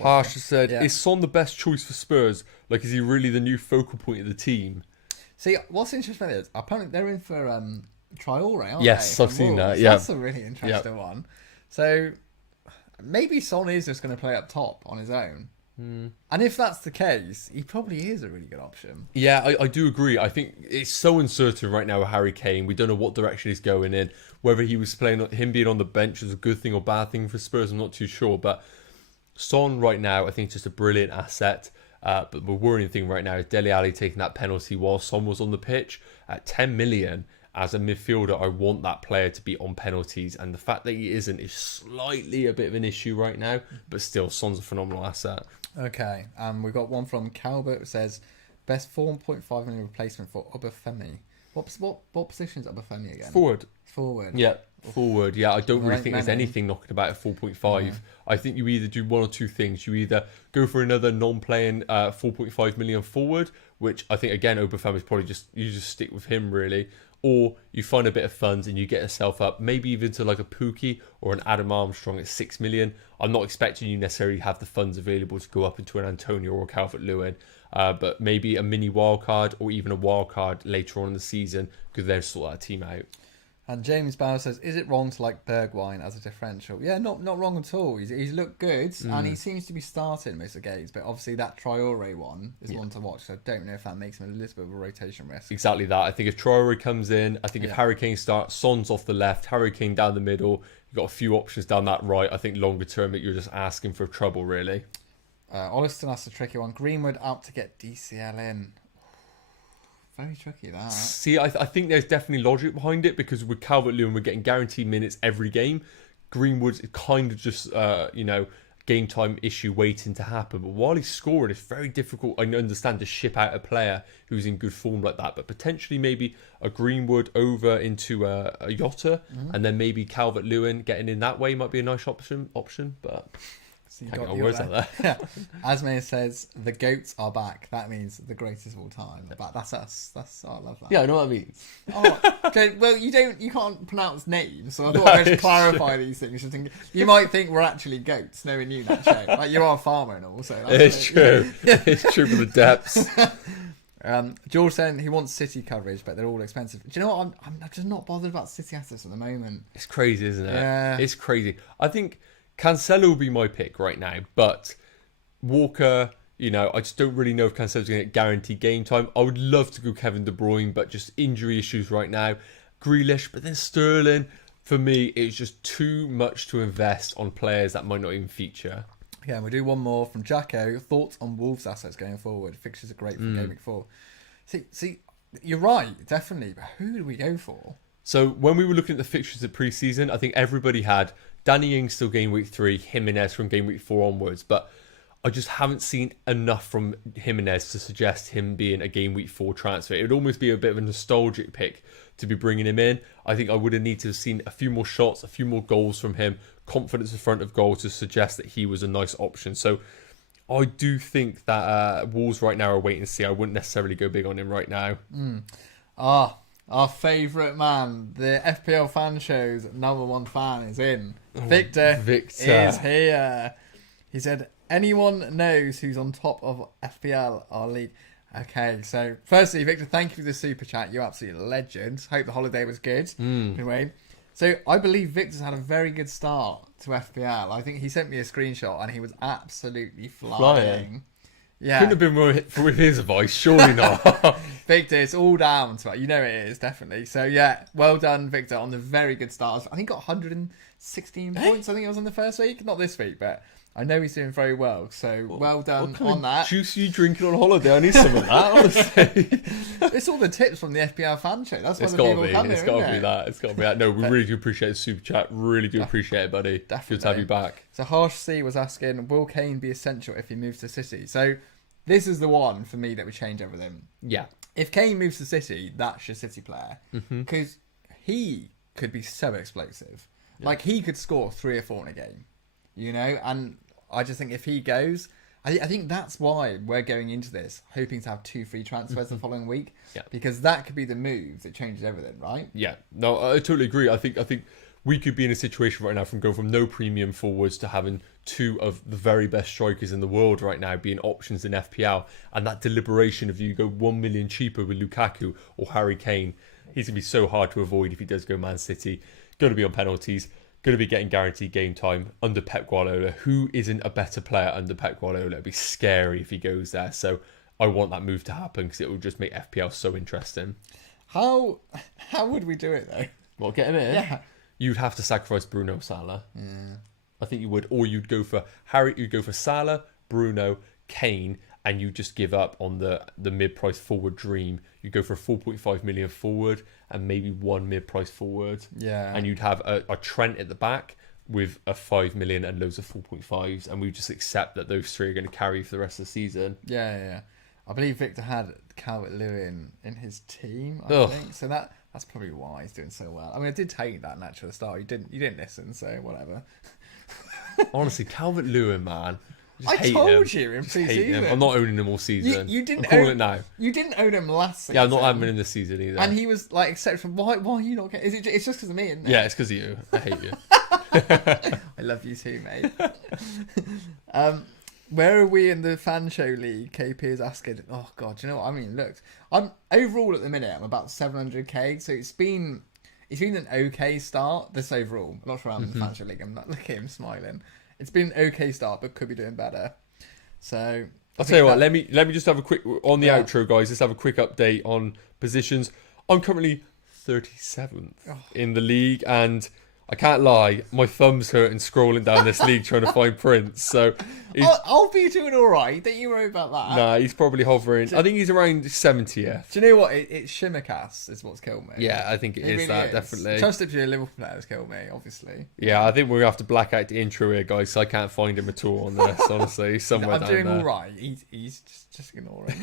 Harsh has said, is Son the best choice for Spurs? Like, is he really the new focal point of the team? See, what's interesting is apparently they're in for Traore, aren't yes, they? I've seen that. So that's a really interesting one. So maybe Son is just going to play up top on his own. And if that's the case, he probably is a really good option. Yeah, I do agree. I think it's so uncertain right now with Harry Kane. We don't know what direction he's going in. Whether he was playing, him being on the bench is a good thing or bad thing for Spurs, I'm not too sure. But Son right now, I think, is just a brilliant asset. But the worrying thing right now is Dele Alli taking that penalty while Son was on the pitch at 10 million. As a midfielder, I want that player to be on penalties, and the fact that he isn't is slightly a bit of an issue right now. But still, Son's a phenomenal asset. Okay, we've got one from Calvert that says best 4.5 million replacement for Obafemi. What position is Obafemi again? Forward. Yeah. Forward. Yeah, I don't really think there's anything knocking about at 4.5. Yeah. I think you either do one or two things. You either go for another non-playing 4.5 million forward, which I think again Obafemi is probably just stick with him really. Or you find a bit of funds and you get yourself up, maybe even to like a Pukki or an Adam Armstrong at 6 million. I'm not expecting you necessarily have the funds available to go up into an Antonio or Calvert-Lewin, but maybe a mini wildcard or even a wildcard later on in the season could then sort that team out. And James Bauer says, is it wrong to like Bergwijn as a differential? Yeah, not wrong at all. He's looked good and he seems to be starting most of the games. But obviously that Traore one is one to watch. So I don't know if that makes him a little bit of a rotation risk. Exactly that. I think if Traore comes in, I think if Harry Kane starts, Son's off the left, Harry Kane down the middle, you've got a few options down that right. I think longer term you're just asking for trouble really. Olliston, that's a tricky one. Greenwood out to get DCL in. Very tricky that. See, I think there's definitely logic behind it because with Calvert-Lewin we're getting guaranteed minutes every game. Greenwood's kind of just game time issue waiting to happen. But while he's scoring, it's very difficult. I understand to ship out a player who's in good form like that. But potentially maybe a Greenwood over into a Jota, and then maybe Calvert-Lewin getting in that way might be a nice option. But so you got words out there. Asmay says the goats are back. That means the greatest of all time. That's us. I love that. Yeah, I know what that means. Oh, okay. Well, you can't pronounce names, so I thought I'd just clarify these things. You might think we're actually goats, knowing you that show. Like you are a farmer and all, so it's true. It's true for the depths. George saying he wants City coverage, but they're all expensive. Do you know what? I'm just not bothered about City assets at the moment. It's crazy, isn't it? Yeah, it's crazy. I think Cancelo will be my pick right now, but Walker, I just don't really know if Cancelo's going to get guaranteed game time. I would love to go Kevin De Bruyne, but just injury issues right now. Grealish, but then Sterling, for me, it's just too much to invest on players that might not even feature. Yeah, and we'll do one more from Jacko. Thoughts on Wolves assets going forward? Fixtures are great for Game Week 4. See, you're right, definitely, but who do we go for? So when we were looking at the fixtures of pre-season, I think everybody had Danny Ings still game week 3, Jimenez from game week 4 onwards. But I just haven't seen enough from Jimenez to suggest him being a game week 4 transfer. It would almost be a bit of a nostalgic pick to be bringing him in. I think I would have needed to have seen a few more shots, a few more goals from him, confidence in front of goal to suggest that he was a nice option. So I do think that Wolves right now are waiting to see. I wouldn't necessarily go big on him right now. Our favourite man, the FPL fan show's #1 fan, is in. Victor is here. He said, anyone knows who's on top of FPL, our league? Okay, so firstly, Victor, thank you for the super chat. You're absolutely a legend. Hope the holiday was good. Anyway, so I believe Victor's had a very good start to FPL. I think he sent me a screenshot and he was absolutely flying. Yeah, couldn't have been with his advice, surely not. Victor, it's all down to it. You know it is, definitely. So yeah, well done, Victor, on the very good start. I think he got 116 points. I think it was on the first week, not this week, but I know he's doing very well. So well done on that. Juice you drinking on holiday? I need some of that, honestly. It's all the tips from the FPL fan show. That's why it's the people come here. It's got to be that. It's got to be that. No, we really do appreciate the super chat. Really do appreciate it, buddy. Definitely. Good to have you back. So Harsh C was asking, will Kane be essential if he moves to City? So this is the one for me that would change everything. Yeah. If Kane moves to City, that's your City player. Because he could be so explosive. Yeah. Like, he could score 3 or 4 in a game. You know? And I just think if he goes, I think that's why we're going into this, hoping to have 2 free transfers the following week. Yeah. Because that could be the move that changes everything, right? Yeah. No, I totally agree. I think we could be in a situation right now from going from no premium forwards to having 2 of the very best strikers in the world right now being options in FPL, and that deliberation of you go 1 million cheaper with Lukaku or Harry Kane, he's going to be so hard to avoid if he does go Man City. Going to be on penalties, going to be getting guaranteed game time under Pep Guardiola. Who isn't a better player under Pep Guardiola? It'd be scary if he goes there. So I want that move to happen because it will just make FPL so interesting. How would we do it though? What, get him in? Yeah. You'd have to sacrifice Bruno Salah. Yeah. I think you would, or you'd go for Harry. You'd go for Salah, Bruno, Kane, and you just give up on the mid-price forward dream. You go for a 4.5 million forward and maybe 1 mid-price forward. Yeah. And you'd have a Trent at the back with a 5 million and loads of 4.5s, and we just accept that those 3 are going to carry for the rest of the season. Yeah. I believe Victor had Calvert-Lewin in his team. I think so. That's probably why he's doing so well. I mean, I did tell you that naturally at the start. You didn't listen, so whatever. Honestly, Calvert-Lewin, man. I told you in pre-season. I'm not owning him all season. You didn't I'm calling it now. You didn't own him last season. Yeah, I'm not having him this season either. And he was like, except from why are you not getting? It's just because of me, isn't it? Yeah, it's because of you. I hate you. I love you too, mate. Where are we in the fan show league? KP is asking. Oh God, do you know what I mean? Look, I'm overall at the minute. I'm about 700k. So it's been an okay start. This overall, I'm not sure I'm in the fan show league. I'm not. Look at him smiling. It's been an okay start, but could be doing better. So I'll tell you what. Let me just have a quick on the outro, guys. Let's have a quick update on positions. I'm currently 37th in the league, and I can't lie, my thumb's hurting scrolling down this league trying to find Prince. So I'll be doing all right. Don't you worry about that. Nah, he's probably hovering. I think he's around 70th. Do you know what? It's Shimmercast is what's killed me. Yeah, I think it is really that, definitely. Trust if you're a Liverpool player has killed me, obviously. Yeah, I think we're going to have to black out the intro here, guys, so I can't find him at all on this, honestly. He's somewhere down there. I'm doing all right. He's just ignoring.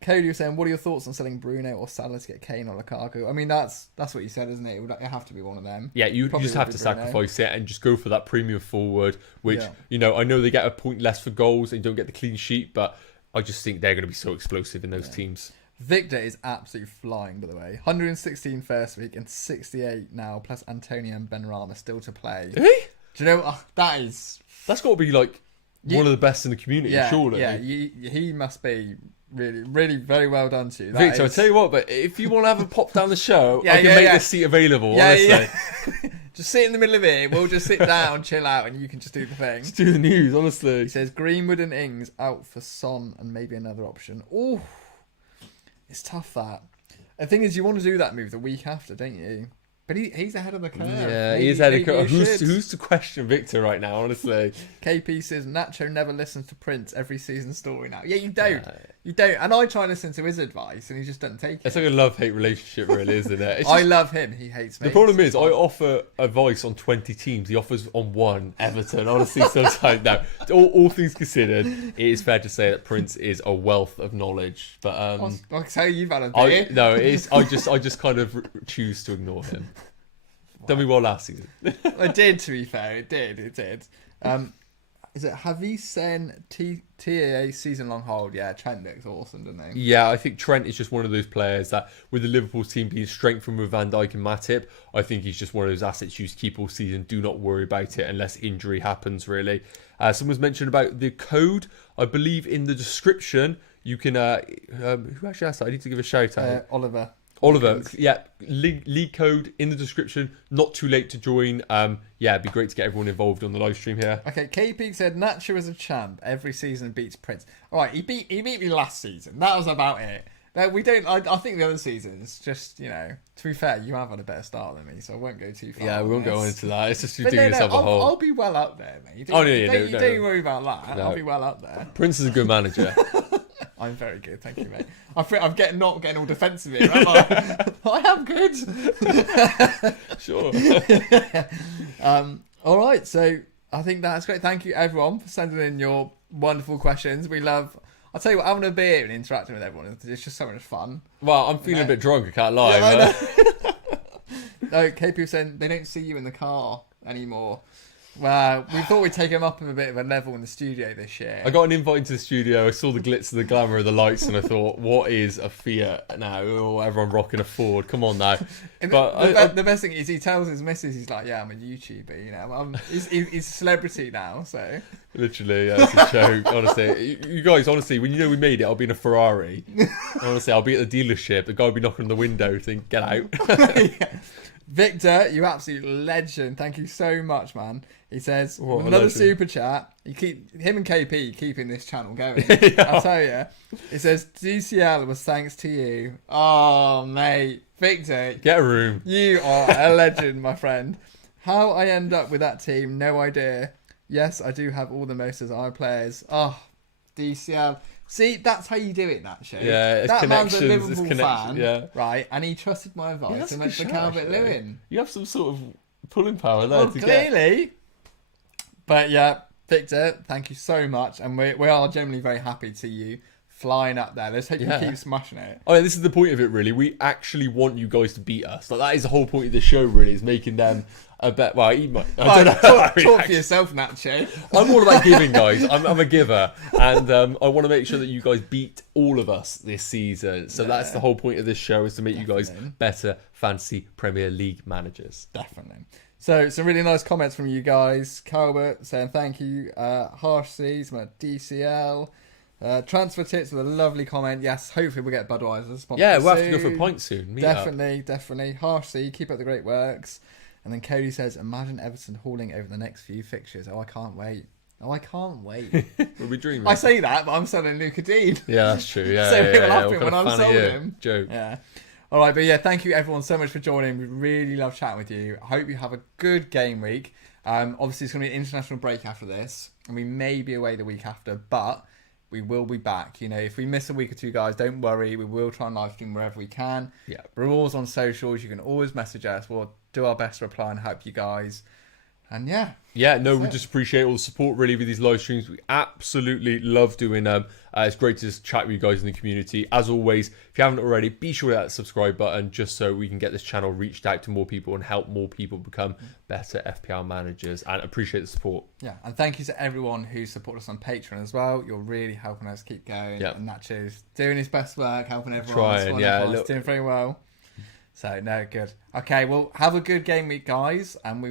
Cody was saying, what are your thoughts on selling Bruno or Salah to get Kane or Lukaku? I mean, that's what you said, isn't it? It would have to be one of them. Yeah, you just have to sacrifice it and just go for that premium forward, which, you know, I know they get a point less for goals and don't get the clean sheet, but I just think they're going to be so explosive in those teams. Victor is absolutely flying, by the way. 116 first week and 68 now, plus Antonio and Benrahma still to play. Hey? Do you know what? That's got to be like one of the best in the community, surely. Yeah, he must be really, really very well done to you. Victor, I'll tell you what, but if you want to have a pop down the show, I can make this seat available, honestly. Yeah. Just sit in the middle of it. We'll just sit down, chill out, and you can just do the thing. Just do the news, honestly. He says Greenwood and Ings out for Son and maybe another option. Oh, it's tough, that. The thing is, you want to do that move the week after, don't you? But he's ahead of the curve. Yeah, he's ahead of the curve. Who's to question Victor right now, honestly? KP says, Nacho never listens to Prince every season story now. Yeah, you don't. You don't. And I try and listen to his advice, and he just doesn't take it. It's like a love-hate relationship, really, isn't it? It's I just, love him. He hates me. the problem is, I offer advice on 20 teams. He offers on one, Everton. Honestly, sometimes no. All things considered, it is fair to say that Prince is a wealth of knowledge. But I'll tell you've had a beer. no, it is. I just kind of choose to ignore him. Done me well last season. It did, to be fair. It did. Is it Havisen TAA season long hold? Yeah, Trent looks awesome, doesn't he? Yeah, I think Trent is just one of those players that, with the Liverpool team being strengthened with Van Dijk and Matip, I think he's just one of those assets you keep all season. Do not worry about it unless injury happens, really. Someone's mentioned about the code. I believe in the description you can. Who actually asked that? I need to give a shout out. Oliver, yeah, league code in the description. Not too late to join. Yeah, it'd be great to get everyone involved on the live stream here. Okay, KP said Nacho is a champ. Every season beats Prince. All right, he beat me last season. That was about it. No, we don't. I think the other seasons, just to be fair, you have had a better start than me, so I won't go too far. Yeah, we won't go into that. It's just you digging yourself a hole. I'll be well up there, mate. Don't worry about that. No. I'll be well up there. Prince is a good manager. I'm very good, thank you, mate. I'm not getting all defensive here, am I? I am good. Sure. All right, so I think that's great. Thank you, everyone, for sending in your wonderful questions. We love. I'll tell you what, having a beer and interacting with everyone, it's just so much fun. Well, I'm feeling a bit drunk, I can't lie. Yeah, I know. No, KP was saying they don't see you in the car anymore. Well, we thought we'd take him up a bit of a level in the studio this year. I got an invite into the studio. I saw the glitz and the glamour of the lights, and I thought, "What is a Fiat now? Oh, everyone rocking a Ford. Come on now!" But the best thing is, he tells his missus, he's like, "Yeah, I'm a YouTuber. He's a celebrity now." So literally, yeah, it's a joke. Honestly, you guys, honestly, when we made it, I'll be in a Ferrari. Honestly, I'll be at the dealership. The guy will be knocking on the window, saying, "Get out." Yeah. Victor, you absolute legend. Thank you so much, man. He says, another super chat. Him and KP keeping this channel going. Yeah. I'll tell you. He says, DCL was thanks to you. Oh, mate. Victor. Get a room. You are a legend, my friend. How I end up with that team, no idea. Yes, I do have all the most as our players. Oh, DCL. See, that's how you do it, that show. Yeah, it's that man's a connections. Liverpool fan, yeah. Right? And he trusted my advice and went for Calvert Lewin. You have some sort of pulling power there. Well, clearly. But yeah, Victor, thank you so much, and we are generally very happy to you flying up there. Let's hope you keep smashing it. Oh, yeah, this is the point of it, really. We actually want you guys to beat us. Like, that is the whole point of the show, really, is making them a bet. Well, you might. I don't know. Talk for yourself, Nacho. I'm all about giving, guys. I'm a giver, and I want to make sure that you guys beat all of us this season. So that's the whole point of this show, is to make you guys better fantasy Premier League managers. Definitely. So some really nice comments from you guys. Calbert saying thank you. Harsh Seas, my DCL. Transfer Tips with a lovely comment. Yes, hopefully we'll get Budweiser. Yeah, we'll have to go for a pint soon. Definitely. Harsh Sea, keep up the great works. And then Cody says, imagine Everton hauling over the next few fixtures. Oh, I can't wait. We'll be dreaming. I say that, but I'm selling LUKAKU. Yeah, that's true. Yeah, so people yeah, laughing when I'm selling him. Joke. Yeah. All right, but yeah, thank you everyone so much for joining. We really love chatting with you. I hope you have a good game week. Obviously, it's going to be an international break after this, and we may be away the week after, but we will be back. If we miss a week or two, guys, don't worry. We will try and live stream wherever we can. Yeah. We're always on socials. You can always message us. We'll do our best to reply and help you guys. And yeah. Yeah, no, we just appreciate all the support, really, with these live streams. We absolutely love doing them. It's great to just chat with you guys in the community. As always, if you haven't already, be sure to hit that subscribe button, just so we can get this channel reached out to more people and help more people become better FPL managers, and appreciate the support. Yeah, and thank you to everyone who supported us on Patreon as well. You're really helping us keep going. Yeah. And Nacho's doing his best work, helping everyone. Trying, yeah. Doing very well. So, no, good. Okay, well, have a good game week, guys, and we